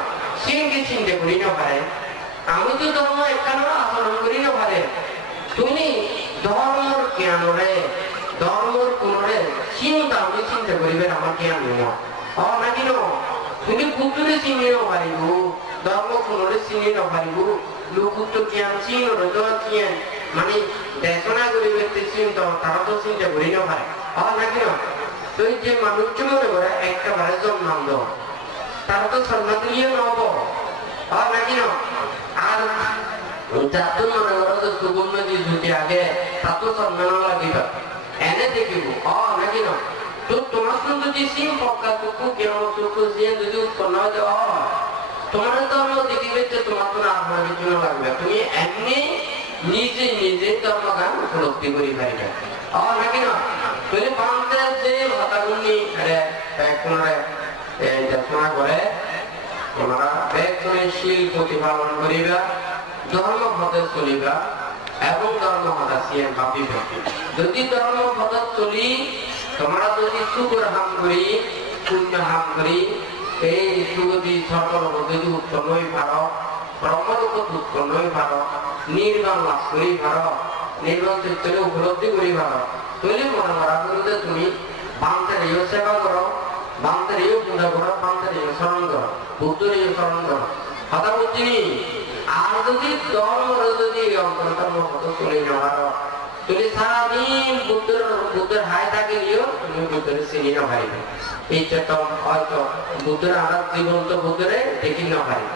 সিমকে চিন্তা করি না পারে আমি তো ধর্ম একখানে আচরণ করি না পারে তুমি ধর্মর জ্ঞানরে ধর্মর কোনরে চিন্তা আমি চিন্তা করিবে আমার জ্ঞান নাকি না তুমি বুদ্ধরে চিনি না পারিব ধর্ম কোনরে চিনি না পারিব লোকুত্ব জ্ঞান চিন চিন মানে দেশনা করিবে চিন্তা তারা তো চিন্তা করি না পারে নাকি না তো যে মানুষ মনে করে একেবারে জন্মান্দ তারা তো সন্ন্যাসীয় নহব নাকি না আর যাতে মনে করো যে সুগম্য যদি আগে তা তো সম্মান লাগিব এনে দেখিব নাকি না তো তোমার যদি সিম পক্কা চক্ষু জ্ঞান চক্ষু যে যদি উৎপন্ন দেওয়া হয় তোমার ধর্ম দেখিবে যে তোমার তো আপনার জন্য লাগবে তুমি এমনি নিজে নিজে ধর্মগান উপলব্ধি করি পারিবে নাকি না তুমি বাংতে যে ভাতাগুনি দেশনা করে তোমরা শীল প্রতিপালন করিবা ধর্ম পথে চলিবা এবং ধর্ম হতাশিয়ে ভাবিবা যদি ধর্ম পথে চলি তোমরা যদি সুগ্রহণ করি পুণ্য হাম করি এই সুগতি সকল যদি উৎপন্ন হয়ে পারো ব্রহ্মরূপ উৎপন্ন হয়ে পারো নির্বাণ লাভ করি পারো নির্বাণ চিত্তরে উপলব্ধি করি পারো তৈরি মনে করা করলে তুমি বান্তের সেবা করো বান্তের পূজা করো বান্তের স্মরণ করো বুদ্ধের স্মরণ করো কথা বুঝছি আর যদি ধর্মরে যদি অন্তর্ধর্ম কত চলে নেওয়ার তুমি সারাদিন বুদ্ধের হাই থাকে নিও তুমি বুদ্ধের চিনি না পারিবে এইটা তো হয়তো বুদ্ধের আরাধ জীবন্ত বুদ্ধরে দেখি না পারিবে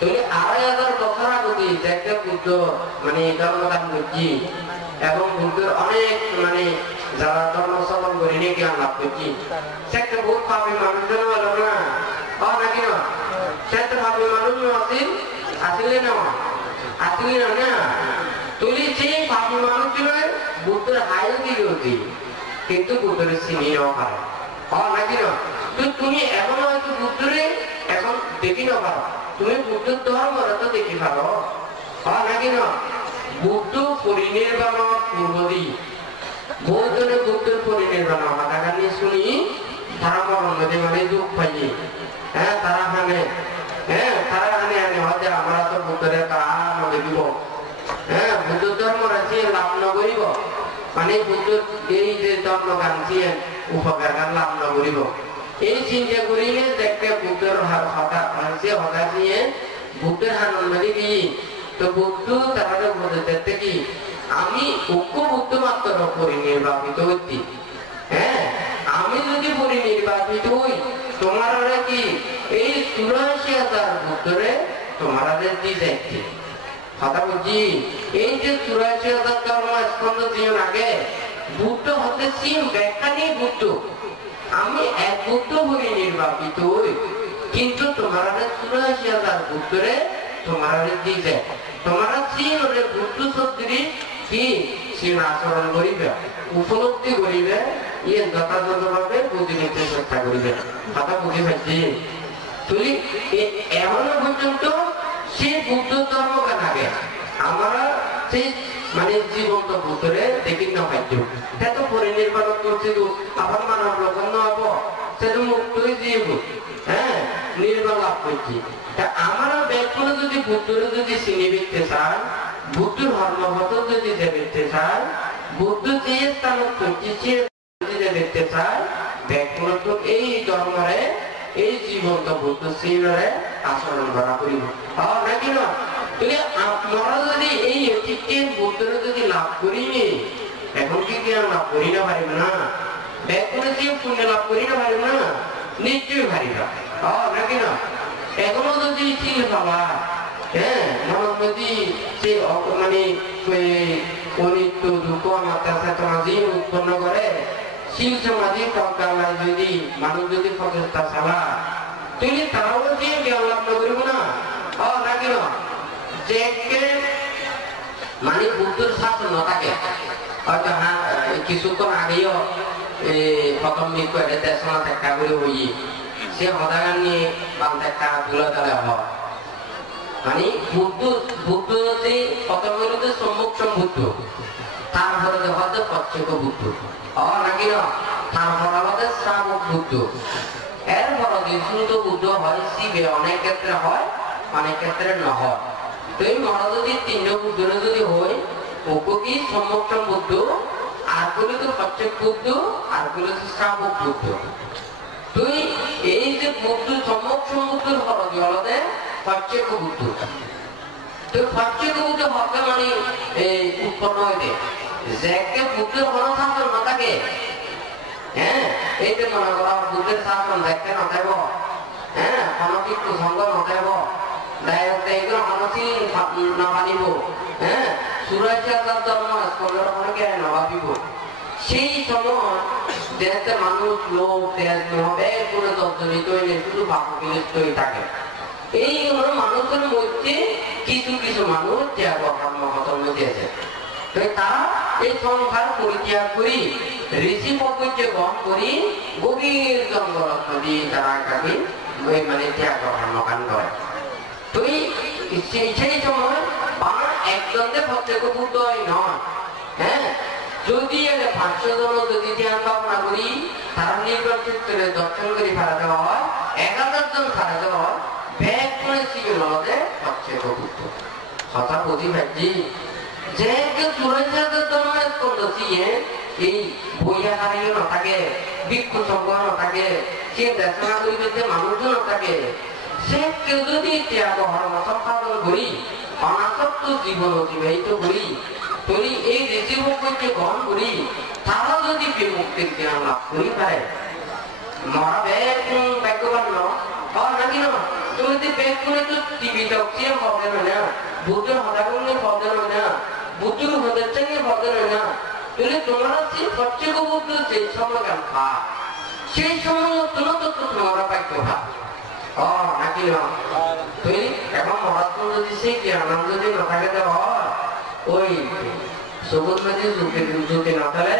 তুমি ২,৫০০ বছর আগে একটা বুদ্ধ মানে ধর্মদান করছি এবং বুদ্ধের অনেক মানে যারা ধর্ম শ্রবণ করে নিয়ে জ্ঞান লাভ করছি সে একটা বহুত পাপি মানুষজন হলো না নাকি না সে একটা পাপি মানুষ আসিল আসলে না আসলে না তুই সেই পাপি মানুষগুলো বুদ্ধের হাইও দিল কিন্তু বুদ্ধের চিনি নেওয়া পারে নাকি না তুমি এখন হয়তো বুদ্ধরে এখন দেখি না পারো তুমি বুদ্ধের ধর্মরা তো দেখি পারো নাকি না বুদ্ধ পরিনির্বাণ পূর্বদি বহুজনে বুদ্ধের পরিনির্বাণ কথা নিয়ে শুনি তারা মরণ মানে দুঃখ পাইয়ে তারা হানে তারা হানে হয়তো আমরা তো বুদ্ধের কাম দেখিব বুদ্ধ ধর্ম রাখি লাভ নকরিব মানে বুদ্ধ এই যে ধর্ম গানছি উপকার গান লাভ নকরিব এই চিন্তা করিলে দেখতে বুদ্ধের হতাশিয়ে বুদ্ধের আনন্দ দিবি তো বুদ্ধ তারা বলতে কি আমি ঐক্য বুদ্ধ মাত্র পরিনির্বাপিত হচ্ছি আমি যদি পরিনির্বাপিত হই তোমার কি এই ৮৪,০০০ বুদ্ধরে তোমরা দিয়েছে কথা বলছি এই যে 84,000 ধর্ম স্কন্ধ জীবন আগে বুদ্ধ হতে সিম ব্যাখ্যা নেই বুদ্ধ আমি এক বুদ্ধ বলে নির্বাপিত কিন্তু তোমরা 84,000 বুদ্ধরে তোমরা দিয়েছে তোমরা সিম বুদ্ধ শব্দটি কি সিম আচরণ করিবে উপলব্ধি করিবে ইয়ে যথাযথভাবে বুঝে নিতে চেষ্টা করিবে কথা বুঝে পাচ্ছি তুই এমনও পর্যন্ত সে বুদ্ধ ধর্ম কেনাকে আমরা সেই মানে জীবন্ত বুদ্ধরে দেখি না পাইছো তা তো পরিনির্বাণ করছে আবার মানব লোকন হব সে তো মুক্তই জীব হ্যাঁ নির্বাণ লাভ করছি তা আমরা ব্যাকুল যদি বুদ্ধরে যদি চিনি দেখতে চান বুদ্ধর ধর্মগত যদি দেখতে চান বুদ্ধ যে স্থান করছে দেখতে চায় ব্যাকুল তো এই ধর্মরে এই জীবন্ত বুদ্ধ শ্রীরে আচরণ করা করিব নাকি না তাহলে আপনারা যদি এই অতীতের বুদ্ধরে যদি লাভ করি এখন কি লাভ করি না পারিব না ব্যাকুলে যে পুণ্য লাভ করি না পারিব না নিশ্চয়ই পারিব নাকি না এখনো যদি চিল পাবা হ্যাঁ মনে যদি সে মানে অনিত্য দুঃখ মাত্রা সমাজে উৎপন্ন করে শিল সমাজে প্রজ্ঞালয় যদি মানুষ যদি প্রচেষ্টা চালা তুমি তারাও যে জ্ঞান লাভ করিব না নাকি না যে মানে বুদ্ধর শাসন থাকে হয়তো হ্যাঁ কিছুক্ষণ আগেও প্রথম বিষয়ে দেশনা দেখা করে হই সে হদাগান নিয়ে বাল দেখা তুলে তালে হয় মানে বুদ্ধ যে প্রথম হইতে সম্মুখ সম্বুদ্ধ তারপরে হয়তো প্রত্যক্ষ বুদ্ধ নাকি না তারপর আমাদের শ্রাবক বুদ্ধ এরপর শুদ্ধ বুদ্ধ হয় শিবে অনেক ক্ষেত্রে হয় অনেক ক্ষেত্রে না হয় তো এই মরা যদি তিনটা বুদ্ধরে যদি হয় ওকে কি সম্মুখ বুদ্ধ আর গুলো তো প্রত্যক্ষ বুদ্ধ আর গুলো তো শ্রাবক বুদ্ধ তুই এই যে বুদ্ধ সম্মুখ বুদ্ধর ফরজ হলতে প্রত্যক্ষ বুদ্ধ তো প্রত্যক্ষ বুদ্ধ হবে মানে উৎপন্ন হইতে যাকে বুদ্ধের কোনো শাসন না থাকে হ্যাঁ এই যে মনে করা বুদ্ধের শাসন দেখতে না থাকব হ্যাঁ কোনো কিছু সঙ্গ না থাকব ডাইরেক্ট এইগুলো মানুষই না মানিব হ্যাঁ 84,000 ধর্ম স্কন্ধকে না ভাবিব সেই সময় দেশে মানুষ লোক দেশ হবে কোনো জর্জরিত হইলে শুধু বাপুবিলিষ্ট হয়ে থাকে এইগুলো মানুষের মধ্যে কিছু কিছু মানুষ ত্যাগ কর্মহতর মধ্যে আছে তারা এই সংসার পরিত্যাগ করি ঋষি পদ্ধতি গ্রহণ করি গভীর জঙ্গল নদী তারা কাকে মানে ত্যাগ কর্মকান করে তো সেই সময় একজনকে প্রত্যেক বুদ্ধ নয় হ্যাঁ যদি 500 জন যদি ধ্যান ভাবনা করি তারা নির্বাণ ক্ষেত্রে দর্শন করে ফেলা দেওয়া হয় 1000 জন ফেলা দেওয়া হয় ব্যাগ করে শিখে নদে প্রত্যেক বুদ্ধ কথা বুঝি ভাবছি যে কেউ 84,000 ধর্মের পদ্ধতি এই বইয়া হারিয়ে না থাকে ভিক্ষু সংঘ না থাকে সে দেশনা করিতে মানুষজন না থাকে সে কেউ যদি ত্যাগ ধর্ম সম্পাদন করি অনাসক্ত জীবন অতিবাহিত করি তুই এই ঋষি ভক্তকে গ্রহণ করি তারা যদি বিমুক্তির জ্ঞান লাভ করি পারে মরা ব্যাগবান নাকি না তুমি যদি ব্যাগ করে তো টিভি দেখছি হবে না বুদ্ধের হতাগুলো হবে না বুদ্ধুর হতে চাইলে হবে না তাহলে তোমরা যে প্রত্যেক বুদ্ধ যে সমাগান খা সেই সময় তোমরা তো তোমরা পাইতো খা নাকি না তুই এখন মহাত্মা যদি সেই জ্ঞান যদি না থাকে ওই সবুজ নদী যদি না থাকে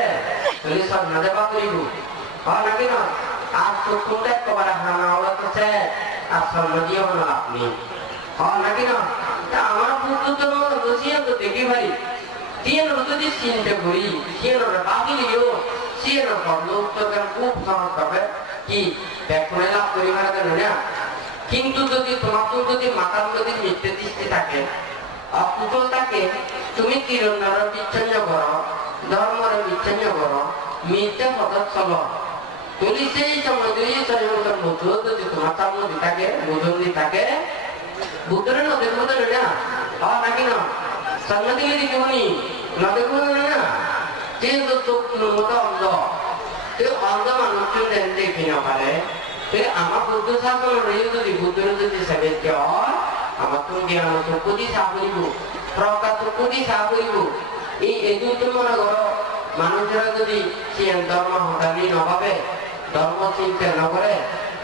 তাহলে সব না দেবা করিব নাকি না আর তো তোমরা একবার হানা হওয়া তো আর সব নদীও না আপনি নাকি না আমার বুদ্ধ ধর্ম রসিয়া তো দেখি ভাই সিয়েনো যদি চিন্তা করি সিয়েনো ভাবিলিও সিয়েনো লোকটাকে খুব সহজ হবে কি ব্যাকুলে লাভ করিবার না কিন্তু যদি তোমাকে যদি মাতার যদি মিথ্যে দৃষ্টি থাকে অকুশল থাকে তুমি কিরণের বিচ্ছিন্ন করো ধর্মের বিচ্ছিন্ন করো মিথ্যে পথ চলো যদি সেই সময় যদি বুদ্ধ যদি তোমার তার মধ্যে থাকে বুঝলি থাকে বুদ্ধের নদীর মধ্যে না নাকি না সামনে দিলে দেখবনি না দেখবো না কিন্তু চোখ মতো অন্ধ অন্ধ মানুষের দেখি না পারে আমার বুদ্ধ শাসন যদি বুদ্ধের যদি সেবেদ্য হয় আমার তুমি জ্ঞান চক্ষুতি চা করিব প্রকাশ চক্ষুতি চা করিব এই এগুলো মনে করো মানুষেরা যদি সে ধর্ম হঠাৎই নভাবে ধর্ম চিন্তা নকরে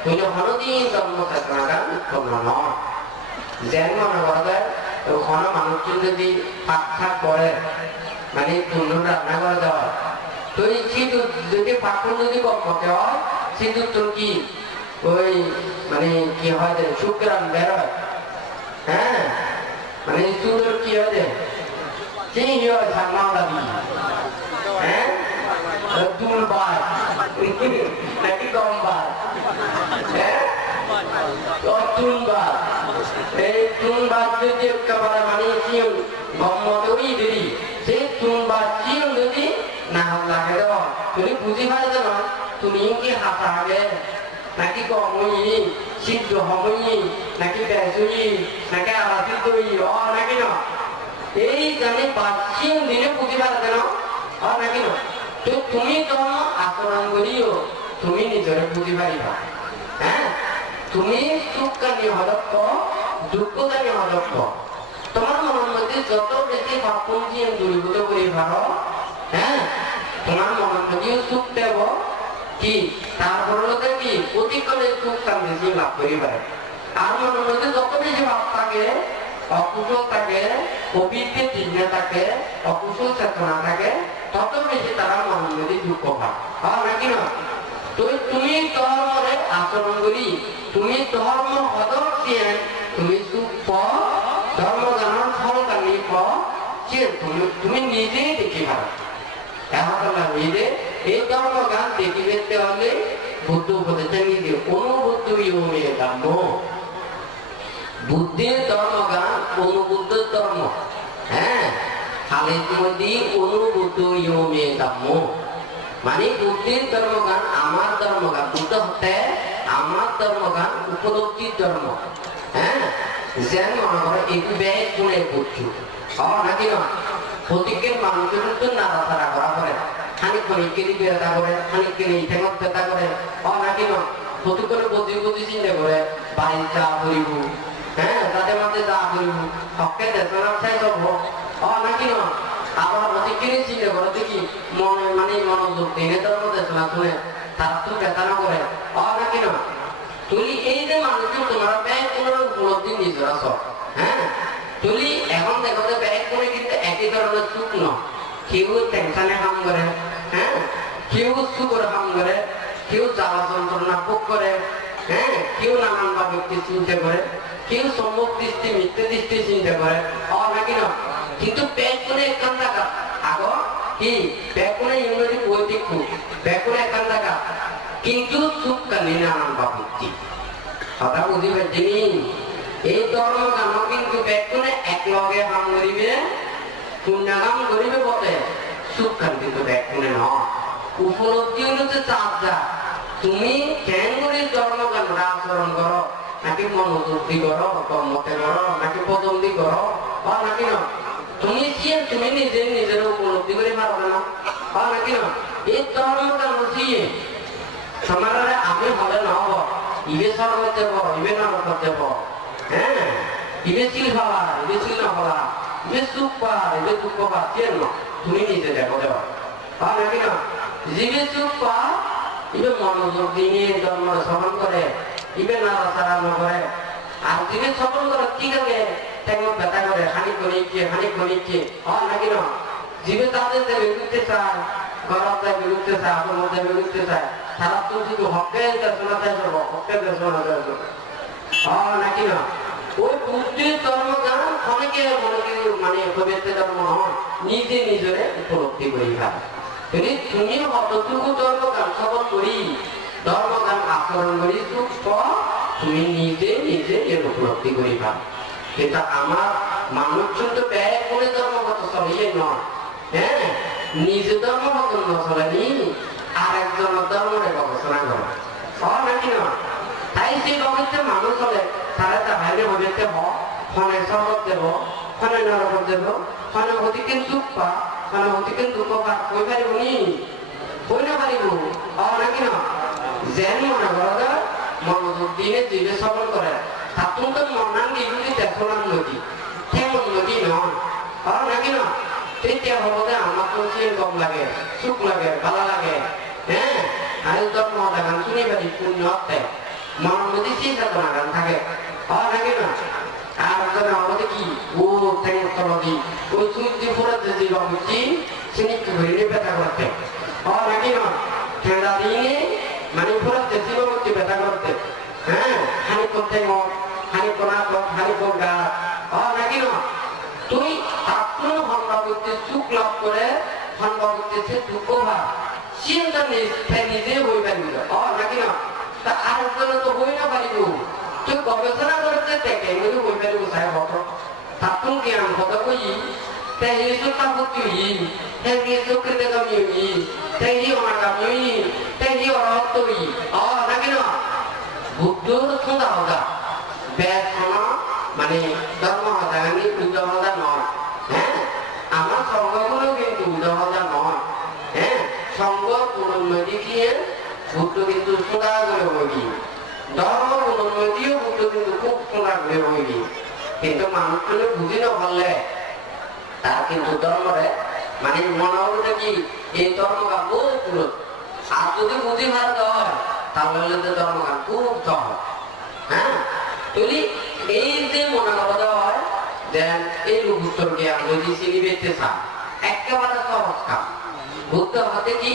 তুই হনদিন ধর্ম চেতনাটা উৎপন্ন নয় যেন মনে করা যায় ওখানে মানুষজন যদি পাক থাক করে মানে তুল্য রান্না করে দেওয়া তো এই সিঁদুর যদি পাখন যদি কমতে হয় সিঁদুর তো কি ওই মানে কি হয় যে শুক্রান বেরোয় হ্যাঁ মানে সিঁদুর কি হয় যে সেই হয় সামনাও দাবি হ্যাঁ তুলবার নাকি কমবার হ্যাঁ তুলবার এই তুলবার যদি একেবারে মানে সিঁড় গম্মতই দিদি সেই তুলবার সিঁড় যদি না লাগে দেওয়া তুমি বুঝি পারে না তুমি কি হাতা আগে নাকি কমই সিদ্ধ হমই নাকি বেসুই নাকি আলাদা তৈরি নাকি না এই জানি বাচ্চিং দিনে বুঝি পারে না নাকি না তো তুমি তো আচরণ করিও তুমি নিজের বুঝি পারিবা হ্যাঁ তুমি সুখ কানি হদক্ষ দুঃখ কানি হদক্ষ তোমার মনের মধ্যে যত বেশি ভাবপুঞ্জি দূরীভূত করি পারো হ্যাঁ তোমার মনের মধ্যে সুখ দেব কি তারপর কি অতিকালে সুখ কান বেশি লাভ করি পারে আর মনের মধ্যে যত বেশি ভাব থাকে অকুশল থাকে পবিত্র চিহ্ন থাকে অকুশল চেতনা থাকে তত বেশি তারা মনের মধ্যে দুঃখ পায় নাকি না তো তুমি ধর্মরে আচরণ করি তুমি ধর্ম হদর দিয়ে তুমি সুখ ধর্ম জানার ফল কানি তুমি নিজেই দেখি পারো এখন নিজে এই ধর্ম গান দেখি দেখতে হলে বুদ্ধ বলেছেন নিজে অনুবুদ্ধ ইউমে কাম্য বুদ্ধের ধর্ম গান অনুবুদ্ধ ধর্ম হ্যাঁ খালি মধ্যে অনুবুদ্ধ ইউমে কাম্য মানে বুদ্ধির ধর্মগান আমার ধর্মগান বুদ্ধ হতে আমার ধর্মগান উপলব্ধির ধর্ম হ্যাঁ যেন মনে করে একটু ব্যয় গুণে করছু নাকি না প্রত্যেকের মানুষের তো নাড়াচাড়া করা করে খানিক খনিকেরই বেড়া করে খানিকের এই ঠেঙত বেতা করে নাকি না প্রত্যেকের বুদ্ধি বুদ্ধি চিন্তা করে বাড়ি চা করিব হ্যাঁ তাদের মাঝে চা করিব হকে দেশনার চাই যাব নাকি না আবার প্রত্যেকের চিন্তা করে দেখি মনে মানে মনোযোগ দিনে তার মধ্যে শোনা শুনে তার তো বেতা না করে নাকি না তুই এই যে মানুষের তোমরা ব্যয় তোমরা উপলব্ধি নিজেরা সব হ্যাঁ তুই এখন দেখো যে ব্যয় করে কিন্তু একই ধরনের সুখ ন কেউ টেনশনে হাম করে হ্যাঁ কেউ সুখের হাম করে কেউ জ্বালা যন্ত্রণা ভোগ করে হ্যাঁ কেউ নানান ভাবে চিন্তা করে কেউ সম্ভব দৃষ্টি মিথ্যে দৃষ্টি চিন্তা করে নাকি না কিন্তু পেট করে একখান টাকা আগো কি পেট করে ইউনিটি বই দেখু পেট করে একখান টাকা কিন্তু সুখ কানি নানান ভাবুচ্ছি কথা বুঝি পারছি এই ধর্ম কাম কিন্তু পেট করে এক লগে হাম করিবে পুণ্যাগাম করিবে বটে সুখ কান কিন্তু পেট করে নয় উপলব্ধি হচ্ছে চাপ যা তুমি কেন করে ধর্ম কান আচরণ করো নাকি মনোযোগী করো কর্মতে করো নাকি পদন্তি করো নাকি না তুমি তুমি নিজে নিজের উপলব্ধি করে পারবে না নাকি না এই ধর্ম কান দিয়ে সমাজে আমি হলে নহব ইবে সর্ব যাব ইবে নরক যাব হ্যাঁ ইবে চিল ভাবা ইবে চিল নহবা ইবে সুখ পা ইবে দুঃখ পা কেন তুমি নিজে দেখো দেওয়া নাকি না জিবে সুখ পা ইবে মনোযোগ দিয়ে ধর্ম শ্রবণ করে ইবে নাড়াচাড়া নকরে আর জিবে শ্রবণ করে কি করে তেমন ব্যথা করে হানি করিচ্ছে নাকি না জিবে তাদের বিরুদ্ধে চায় গরমটা বিরুদ্ধে চায় আপনার বিরুদ্ধে চায় সারা তো শুধু হকে শোনাতে যাবো হকে শোনাতে যাবো নাকি না ওই বুদ্ধির ধর্ম গান অনেকে মানে পবিত্র ধর্ম হয় নিজে নিজের উপলব্ধি করি যদি তুমি কতটুকু ধর্ম গান শ্রবণ করি ধর্ম গান আচরণ করি সুখ তুমি নিজে নিজে এর উপলব্ধি করি কিন্তু আমার মানুষজন তো ব্যয় করে ধর্মগত চলে নয় হ্যাঁ নিজে ধর্মগত নচলেনি আর একজন ধর্মের গবেষণা করে নাকি না তাই সেই গবেষণা মানুষ হলে তারা তার বাইরে বলতে ফোনে শরৎ দেব ফোনে নরক দেব ফোনে অতিকে সুখ পা ফোনে অতিকে দুঃখ পা কই পারিব নি কই না পারিব নাকি না যেন মনে করা মনোযোগ দিনে জীবে শ্রবণ করে তার তো মনান গিয়ে দেখলাম নদী তেমন নদী নয় নাকি না তেতিয়া হবদে আমার তো গম লাগে সুখ লাগে ভালো লাগে হ্যাঁ আর ধর্ম গান শুনি পারি পুণ্য হতে মন নদী চিন্তা করা গান থাকে নাকি না আর আমাদের কি ও তলদি ওই সূর্য পুরো যদি রঙছি চিনি ঘুরে ব্যথা করতে নাকি না ঠান্ডা দিনে মানে পুরো দেশি রঙটি ব্যথা করতে হ্যাঁ হানি করতে হানি কোনা হানি কোনা নাকি না তুই আপনি হন্ডা করতে সুখ লাভ করে হন্ডা করতেছে দুঃখ ভাব চিন্তা নিজে হয়ে পারবি নাকি না তা আর তো হয়ে না পারিব তুই গবেষণা করতে দেখে এগুলো হয়ে পারিব সাহেব হতো তাতুন জ্ঞান কথা কই তাই এই সুখা হতি তাই এই সুখের দেখামি তাই এই অনাগামি তাই এই অরহতই নাকি না বুদ্ধর সদা হদা ব্যাস মানে ধর্ম হদানি উদাহরণ নয় হ্যাঁ আমার সঙ্গগুলো কিন্তু উদাহরণ নয় হ্যাঁ সঙ্গ পুনর্নদী দিয়ে বুদ্ধ কিন্তু সোজা করে বলি ধর্ম পুনর্নদীও বুদ্ধ কিন্তু খুব সোজা করে বলি কিন্তু মানুষগুলো বুঝি না পারলে তার কিন্তু ধর্মরে মানে মনে হবে কি এই ধর্মটা বহু পুরো আর যদি বুঝি ভারত হয় তাহলে ধর্মটা খুব সহজ হ্যাঁ তুই এই যে মনে করা হয় দেন এই উত্তর জ্ঞান যদি চিনি পেতে চান একেবারে সহজ কাম বুদ্ধ হাতে কি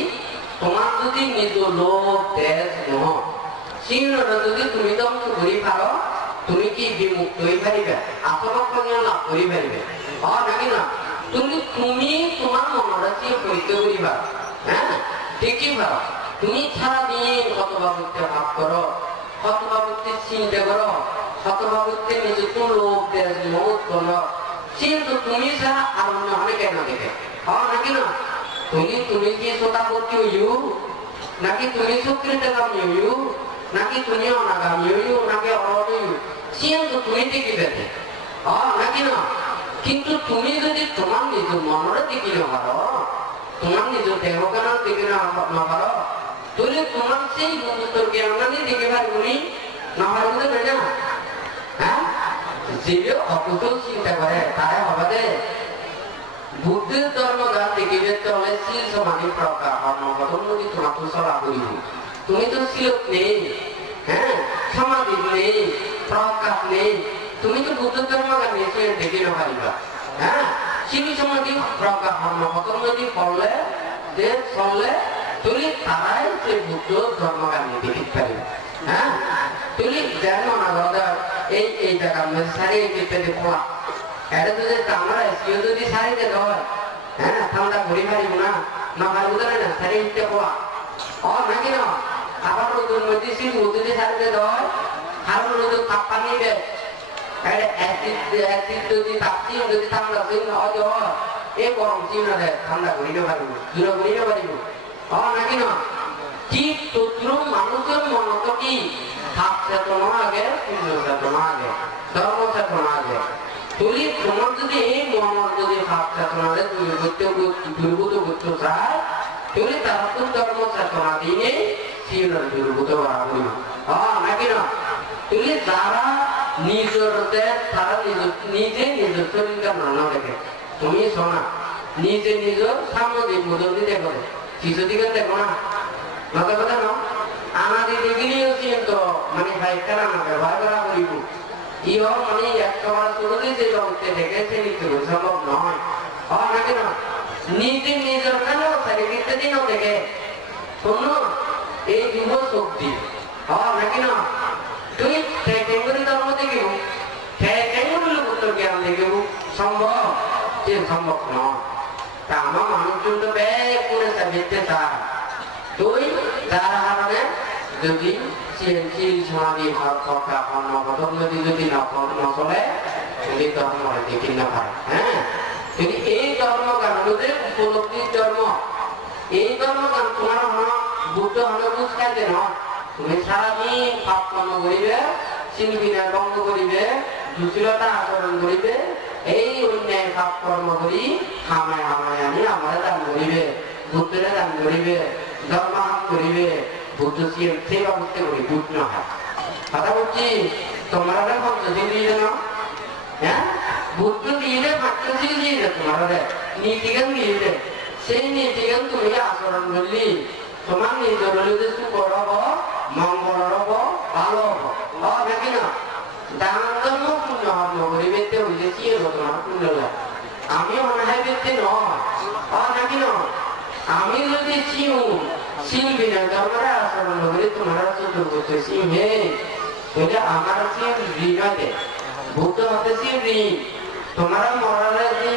তোমার যদি নিজ লোভ তেজ মোহ চিহ্নটা যদি তুমি ধ্বংস করি পারো তুমি কি বিমুক্ত হয়ে পারিবে আত্মরক্ষা লাভ করি পারিবে নাকি না তুমি তোমার মনটা চির পরীক্ষা করিবা হ্যাঁ ঠিকই পারো তুমি সারাদিন কতভাবে ভাব করো কতভাবে চিন্তা করো শতভাবতে নিজে লোক দেশ মত করো কিন্তু তুমি ছাড়া আর অনেক কেন দেখে নাকি না তুমি কি শতাপতি হইও নাকি তুমি সুকৃত গামী হইও নাকি তুমি অনাগামী হইও নাকি অরহত হইও কিন্তু তুমি দেখি দেখে নাকি না কিন্তু তুমি যদি তোমার নিজ মনরে দেখি না পারো তোমার নিজ দেহকান দেখি না পারো তাহলে তোমার সেই বন্ধুত্বর জ্ঞানী দেখে পারবনি না পারবো না হ্যাঁ যে অকুশল চিন্তা করে তাই হবে দে বুদ্ধের ধর্ম গান দেখিবে চলে শিল সমাধি প্রকার নদী তোমার তো সরা করিব তুমি তো শিলত নেই হ্যাঁ সমাধি নেই প্রকাশ নেই তুমি তো বুদ্ধ ধর্ম গান নিয়ে দেখে না পারিবা হ্যাঁ শিল সমাধি প্রকার নদী পড়লে যে চললে তুমি তারাই যে বুদ্ধ ধর্ম গান নিয়ে দেখতে পারিবে হ্যাঁ তুমি জানো না দাদা এই জায়গা সারি পেতে পড়া এটা যদি আমরা কেউ যদি সারিতে হয় হ্যাঁ ঠান্ডা ঘুরি পারিব না পারিব না সারি পড়া নাকি না আবার নতুন মেডিসিন যদি সারিতে হয় আরো নতুন তাপ পানি দেয় যদি তাপছি যদি ঠান্ডা এই গরম চিহ্ন দেয় ঠান্ডা ঘুরিতে পারিব দূরে ঘুরিতে পারিব নাকি না ঠিক তদ্র মানুষের মনত কি ভাব চেতনা আগে পুণ্য চেতনা আগে ধর্ম চেতনা আগে তুই তোমার যদি এই মনের যদি ভাব চেতনারে দুর্ভূত করতে চায় তুই তার তো ধর্ম চেতনা দিয়ে সিনের দুর্ভূত বাড়াবি নাকি না তুই যারা নিজের তারা নিজে নিজের শরীরটা নানা দেখে তুমি শোনা নিজে নিজের সামনে বুঝতে দেখো কিছুদিকে দেখো না লগে কথা ন আমাদের দেখিলেও কিন্তু মানে ভাইকারা না ব্যবহার করা করিব ইহ মানে একেবারে শুরুতে যে জগতে দেখেছে নিতে সম্ভব নয় নাকি না নিজে নিজের কেন চারিদিকটা দিনও দেখে শোন এই যুব শক্তি নাকি না তুই কেঙ্গুরি ধর্ম দেখিব কেঙ্গুরি উত্তর জ্ঞান দেখিব সম্ভব যে সম্ভব নয় তা আমার মানুষজন তো ব্যাগ করে চাইতে চায় তুই যার কারণে যদি সমাধি নদী যদি নচলে যদি ধর্ম দেখি না পারে হ্যাঁ কিন্তু এই ধর্ম গান উপলব্ধির ধর্ম এই ধর্ম গান তোমার বুদ্ধ হলে বুঝতে নয় তুমি সারাদিন পাপ কর্ম করিবে চিনবিনা বন্ধ করিবে দুশীলতা আচরণ করিবে এই অন্যায় পাপ কর্ম করি হামায় হামায় আনি আমার দান করিবে বুদ্ধের দান করিবে ধর্ম হাম করিবে বুদ্ধ সেবা করতে করি বুদ্ধ হয় কথা বলছি তোমার পঞ্চশীল দিয়ে দেন হ্যাঁ বুদ্ধ দিয়ে পাঁচশীল দিয়ে দে তোমার নীতিজ্ঞান দিয়ে দে সেই নীতিজ্ঞান তুমি আচরণ করলি তোমার নিজের যদি সুখর হব মঙ্গল হব ভালো হব নাকি না দান ধর্ম পুণ্য হর্ম করি বেতে হইলে কি হবো তোমার পুণ্য লাগে আমি অনাহাই বেতে নয় নাকি না আমি যদি চিউ শিলবি না তোমার আচরণ করি তোমার চোদ্দ বছর শিব হে বলে আমার শিব ঋণ আছে ভূত হতে শিব ঋণ তোমার মরালে যে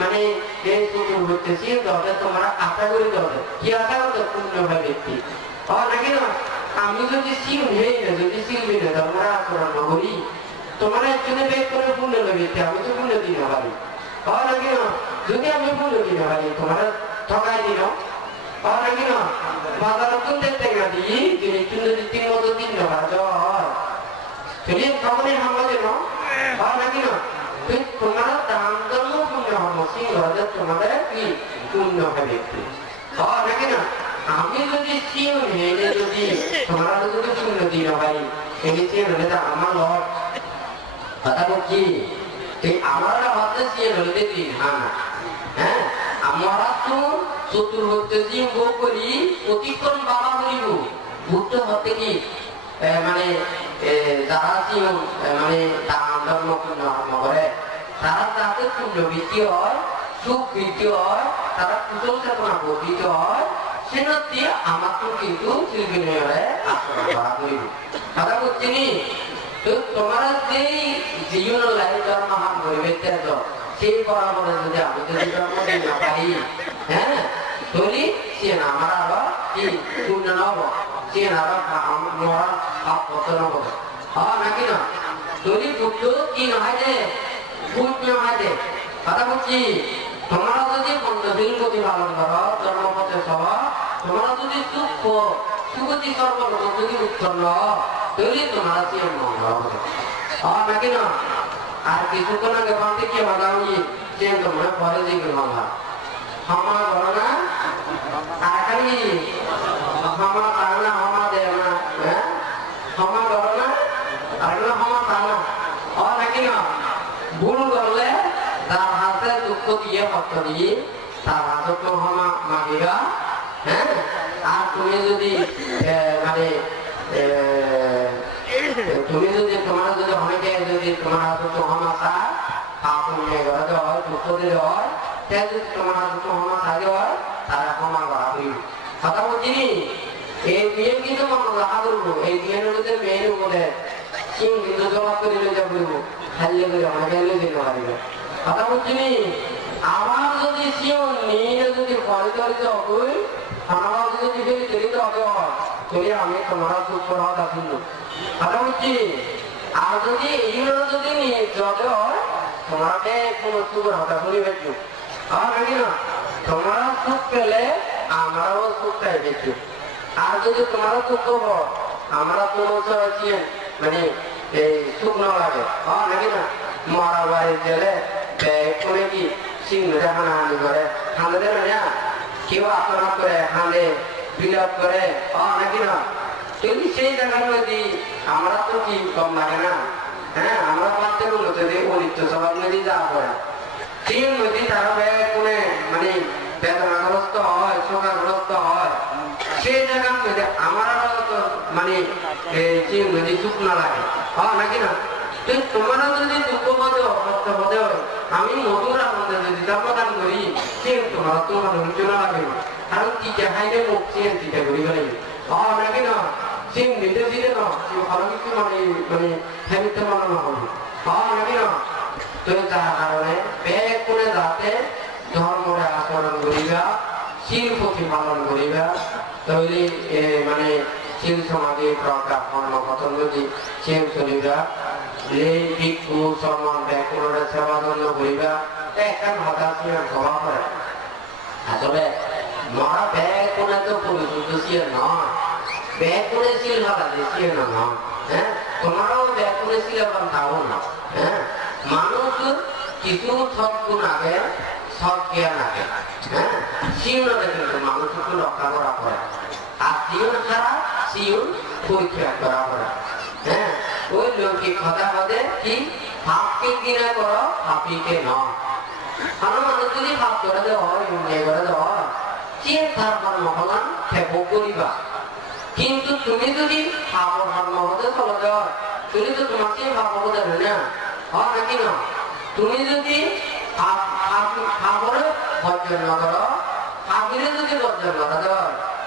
মানে এই চোদ্দ বছর শিব দলে তোমার আশা করি দলে কি আশা করতো পুণ্য হয় ব্যক্তি নাকি না আমি যদি শিব হে যদি শিলবি না তোমার আচরণ করি তোমার একজনে বেগ করে পুণ্য লাগবে আমি তো পুণ্য দিন পারি নাকি না যদি আমি পুণ্য দিন পারি তোমার ঠকাই দিল নাকি না বাজার তো দেখতে না দিই যদি কিন্তু তিন মতো দিন না তুমি খবরে হামলা দিল নাকি না তুই তোমার দান ধর্ম পুণ্য হর্ম সিংহ তোমাদের কি পুণ্য হবে নাকি না আমি যদি সিং হেলে যদি তোমার যদি পুণ্য দিন পারি এমনি সিং হলে আমার লট কথা বলছি এই আমার হাতে সিং হলে দিন হ্যাঁ আমরা তো চতুর্ভুজ ভোগ করি অতিক্রম বাবা করিব বুদ্ধ হতে কি মানে যারা মানে দান ধর্ম পুণ্য কর্ম করে তারা তাদের পুণ্য বৃদ্ধি হয় সুখ বৃদ্ধি হয় তারা কুশল চেতনা বর্ধিত হয় সেনতি আমার তো কিন্তু বিনয়ে আচরণ করা করিব কথা বলছি নি তো তোমার যেই জীবন লাইফ ধর্ম হাম করিবে সেই বরাবরে যদি আমি যদি ধর্ম দিন না পারি হ্যাঁ তৈরি সে আমার আবার কি পূর্ণ নব সে আবার মরা আপত নব নাকি না তৈরি পুত্র কি নয় যে পূর্ণ হয় যে কথা বলছি তোমরা যদি পঞ্চশীল প্রতিপালন করো ধর্মপথে সহ তোমরা যদি সুগতি সর্বলোক যদি উৎপন্ন তৈরি তোমরা সে মঙ্গল হবে নাকি না আর কিছুক্ষণ আগে পান্তে কি বাগানি সে তোমরা পরে দিকে বাংলা ক্ষমা করো না আর খালি ক্ষমা পাও না ক্ষমা দেয় না ক্ষমা করো না আর ক্ষমা পাও না নাকি না ভুল করলে তার হাতে দুঃখ দিয়ে পত্র দিয়ে তার হাতে ক্ষমা মাগিবা হ্যাঁ আর তুমি যদি মানে তুমি যদি তোমার যদি অনেকে যদি তোমার হাতে ক্ষমা চায় পুণ্য করে হয় দুঃখ দিলে হয় যদি তোমার হাতে ক্ষমা চাইলে হয় তারা ক্ষমা করা হইব কথা বলছি এই বিয়ে কিন্তু মনে রাখা করবো এই বিয়ের মধ্যে মেয়ের উপরে সিং কিন্তু জবাব করে লয়ে যাব খাইলে করে অনেকে লয়ে যেতে পারিবে কথা বলছি আমার যদি সিং নিয়ে যদি পরিচালিত হই আমার যদি ফেরি চলিত হবে হয় তবে আমি তোমার সুখ করা আসিল কথা বলছি আর যদি এইগুলো যদি যদি হয় তোমাকে কোনো সুখ হতা করিবে নাকি না তোমরা সুখ পেলে আমরাও সুখ পাইবে আর যদি তোমারও সুখ হয় আমরা তো মানে এই সুখ না লাগে নাকি না মরা বাড়ি গেলে করে কি সিং হানাহানি করে হাঁদে না কেউ আক্রমণ করে হাঁদে বিলাপ করে নাকি না যদি সেই জায়গার মধ্যে আমরা তো কি কম লাগে না হ্যাঁ আমরা পাঁচটা যদি অনিত্য স্বভাব নদী যাওয়া করে সেই নদী তারা কোনে মানে বেদনাগ্রস্ত হয় শোকাগ্রস্ত হয় সেই জায়গার মধ্যে আমার মানে সেই নদী সুখ না লাগে নাকি না তোমরা যদি দুঃখ পদে অসত্য পদে হয় আমি মধুর আনন্দে যদি ধর্মদান করি সে তোমার তোমার অনুচনা লাগে কারণ টিকা খাইলে মুখ সে টিকা করি গেলে নাকি না সে নিতে দিলে না সে ভালো কিছু মানে মানে হেমিতে মানে না হবে নাকি না তো যার কারণে ব্যাগ করে যাতে ধর্মরে আচরণ করিবা শিল প্রতিপালন করিবা তৈরি মানে শিল সমাধি প্রজ্ঞা কর্মকথন যদি শিল চলিবা এই ভিক্ষু সম্মান ব্যাগ করে সেবা যত্ন করিবা একটা ভাতা সভা করে আসলে মরা ব্যাগ করে তো পরিশুদ্ধ শিল নয় ব্যাগ করে শিল ভাতা দিয়ে না নয় হ্যাঁ তোমারও ব্যাগ করে শিল আবার তাও না হ্যাঁ মানুষ কিছু সৎগুণ আগে সৎ জ্ঞান আগে হ্যাঁ শিউনটা কিন্তু মানুষকে রক্ষা করা পড়ে আর শিউন ছাড়া শিউন পরীক্ষা করা পড়ে হ্যাঁ ওই লৌকিক কথা হতে কি পাপকে ঘৃণা করো পাপীকে নয়। কারণ মানুষ যদি পাপ করে দেওয়া হয় অন্যায় করে দেওয়া হয় সে তার কর্মফলন ভোগ করিবা। কিন্তু তুমি যদি পাপর কর্ম হতে চলে যাও তুমি তো তোমার সেই পাপ হতে না হয় নাকি না। তুমি যদি পাপরে বর্জন না করো পাপিরে যদি বর্জন করা দেওয়া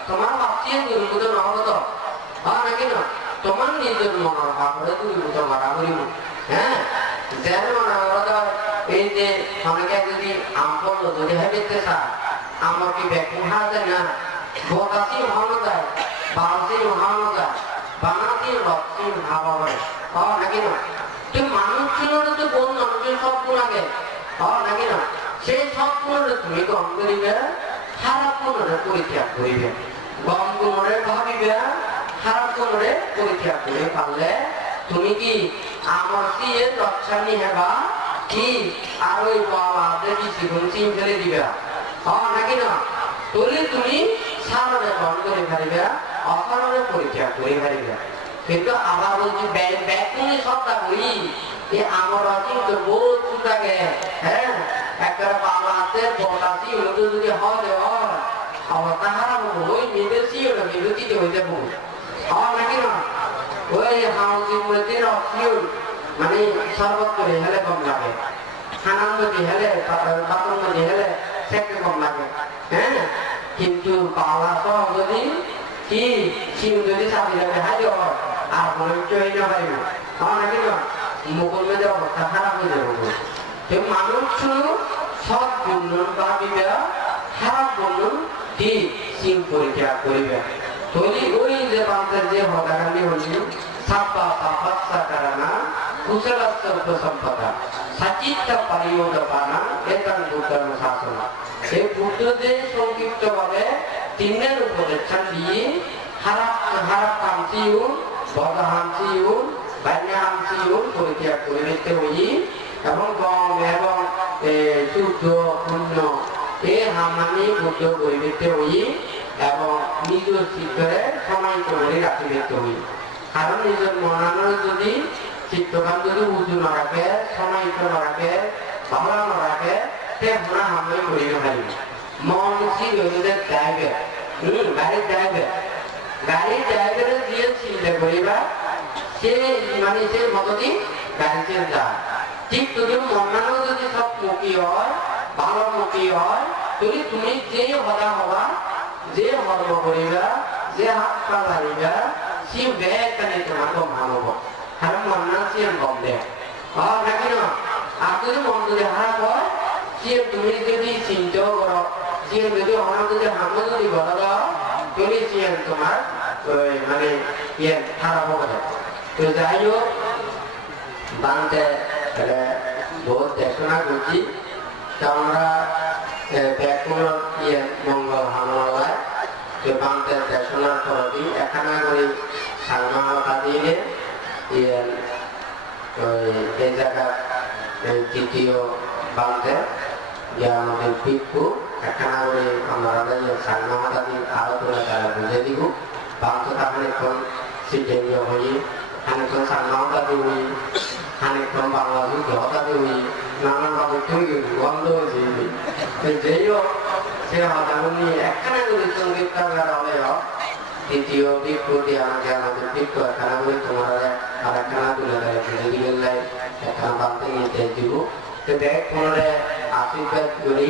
তোমার ভাবছি দূরীভূত নহত হয় নাকি না। তোমার নিজের মনের ভাবরে দূরীভূত করা করিব। হ্যাঁ যেন মনে করা এই যে অনেকে যদি আমল যদি হেঁটে চায় আমার কি ব্যাকুম হারা যায় না বতাসি ভালো যায় বালসি ভালো যায় বানাসি রক্সি ভাবা হয় হয় নাকি না। তুমি মানুষ ছিল তো কোন মানুষের সব গুণ আগে হয় নাকি না। সেই সব গুণরে তুমি গ্রহণ করিবে খারাপ গুণরে পরিত্যাগ করিবে। গম গুণরে ভাবিবে খারাপ গুণরে পরিত্যাগ করিবে পারলে তুমি কি আমার কি এর রক্ষা নিয়ে হেবা কি আর ওই বাবা দেখি জীবন চিন ফেলে দিবে হয় নাকি না। তাহলে তুমি সারণে গ্রহণ করে ফেলিবে অসারণে পরিত্যাগ করে ফেলিবে। কিন্তু আবার বলছি ব্যাকুনি সবটা করি যে আমার কিন্তু বহুত ছুটাকে হ্যাঁ একটা বাবা আছে বটাসি হতে যদি হয় আবার তাহারা ওই মেদেছি ওটা মেদেছিতে হয়ে যাবো হয় নাকি না। ওই হাউসি মধ্যে অক্সিজেন মানে শরবত করে হেলে কম লাগে খানার মধ্যে হেলে বাথরুম মধ্যে হেলে সেটা কম লাগে। হ্যাঁ কিন্তু বাবা সব যদি কি সিম যদি চাবি লাগে হাই আর মনে চই না পারিব হয় নাকি না। মুকুল মেয়েদের অবস্থা খারাপ হয়ে যাবে। মানুষ শুধু সব বন্ধন ভাবিবে খারাপ বন্ধন কি সিম পরিত্যাগ করিবে। তৈরি ওই যে বাংলাদেশ যে হতাকান্দি হলি সাপা পাপাসা কারণা কুশলস্য উপসম্পদা সাচিত্তা পরিয়োগপানা এটার বুদ্ধর শাসন। এই বুদ্ধদের সংক্ষিপ্ত ভাবে তিনের উপদেশন দিয়ে খারাপ কামচিউন বদহামচিউন বান্যাহামচিউন পরিত্যাগ করে নিতে হই এবং গম এবং সূর্য পুণ্য এই হামানি বুদ্ধ করে নিতে হই এবং নিজ চিত্তরে সময় করে রাখি নিতে হই। কারণ নিজের মনানোর যদি চিত্তখান যদি উজু না রাখে সময় না রাখে ভালো না রাখে সে মনে হামলে করিয়ে ফেলবে। মন কি যাইবে গাড়ির ড্রাইভারে দিয়ে চিন্তা করিবা সে মানে সে মতদিন গাড়িতে যায়। ঠিক তুমি মনানো যদি সব মুখী হয় ভালো মুখী হয় তুমি তুমি যে হদা হবা যে হর্ম করিবা যে হাত পা ধরিবা সে ব্যাগখানে তোমার কম ভালো কারণ মন্না সে কম দেয় হয় নাকি না। আর যদি মন যদি খারাপ হয় সে তুমি যদি চিন্তাও করো সে যদি অনেক যদি হামলে যদি ঘর দাও তুমি সে তোমার মানে ইয়ে খারাপ হবে। তো যাই হোক বানতে বহুত দেখাশোনা করছি তো আমরা ব্যাকুল ইয়ে মঙ্গল হামলায় তো বানতে দেখাশোনার পরই এখানে করে সালমানতা দিয়ে ইয়ে এই জায়গা তৃতীয় বানতে যে আমাদের পিকু এখানে করে আমরা সালমানতা দিয়ে আলোচনা তারা বুঝে দিব বান্ত খানিক্ষণ সিদ্ধেন্দ্র হই খানিক্ষণ সালমানতা দিই খানিক্ষণ বাংলা যুদ্ধ হতা দিই নানানভাবে তৈরি বন্ধ হয়েছে। যেই হোক সে হতাগুলি একখানে যদি সঙ্গীত কারবার হলে তৃতীয় বিপ্রতি আমাকে আমাদের বিপ্র একখানা করে তোমার আর একখানা তুলে দেয় ফেলে দিবেন লাই একখানা বাড়তে নিতে দিব। তো দেখ পুনরে আশীর্বাদ করি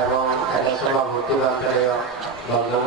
এবং এটা সভাপতি বান্ধব বন্ধন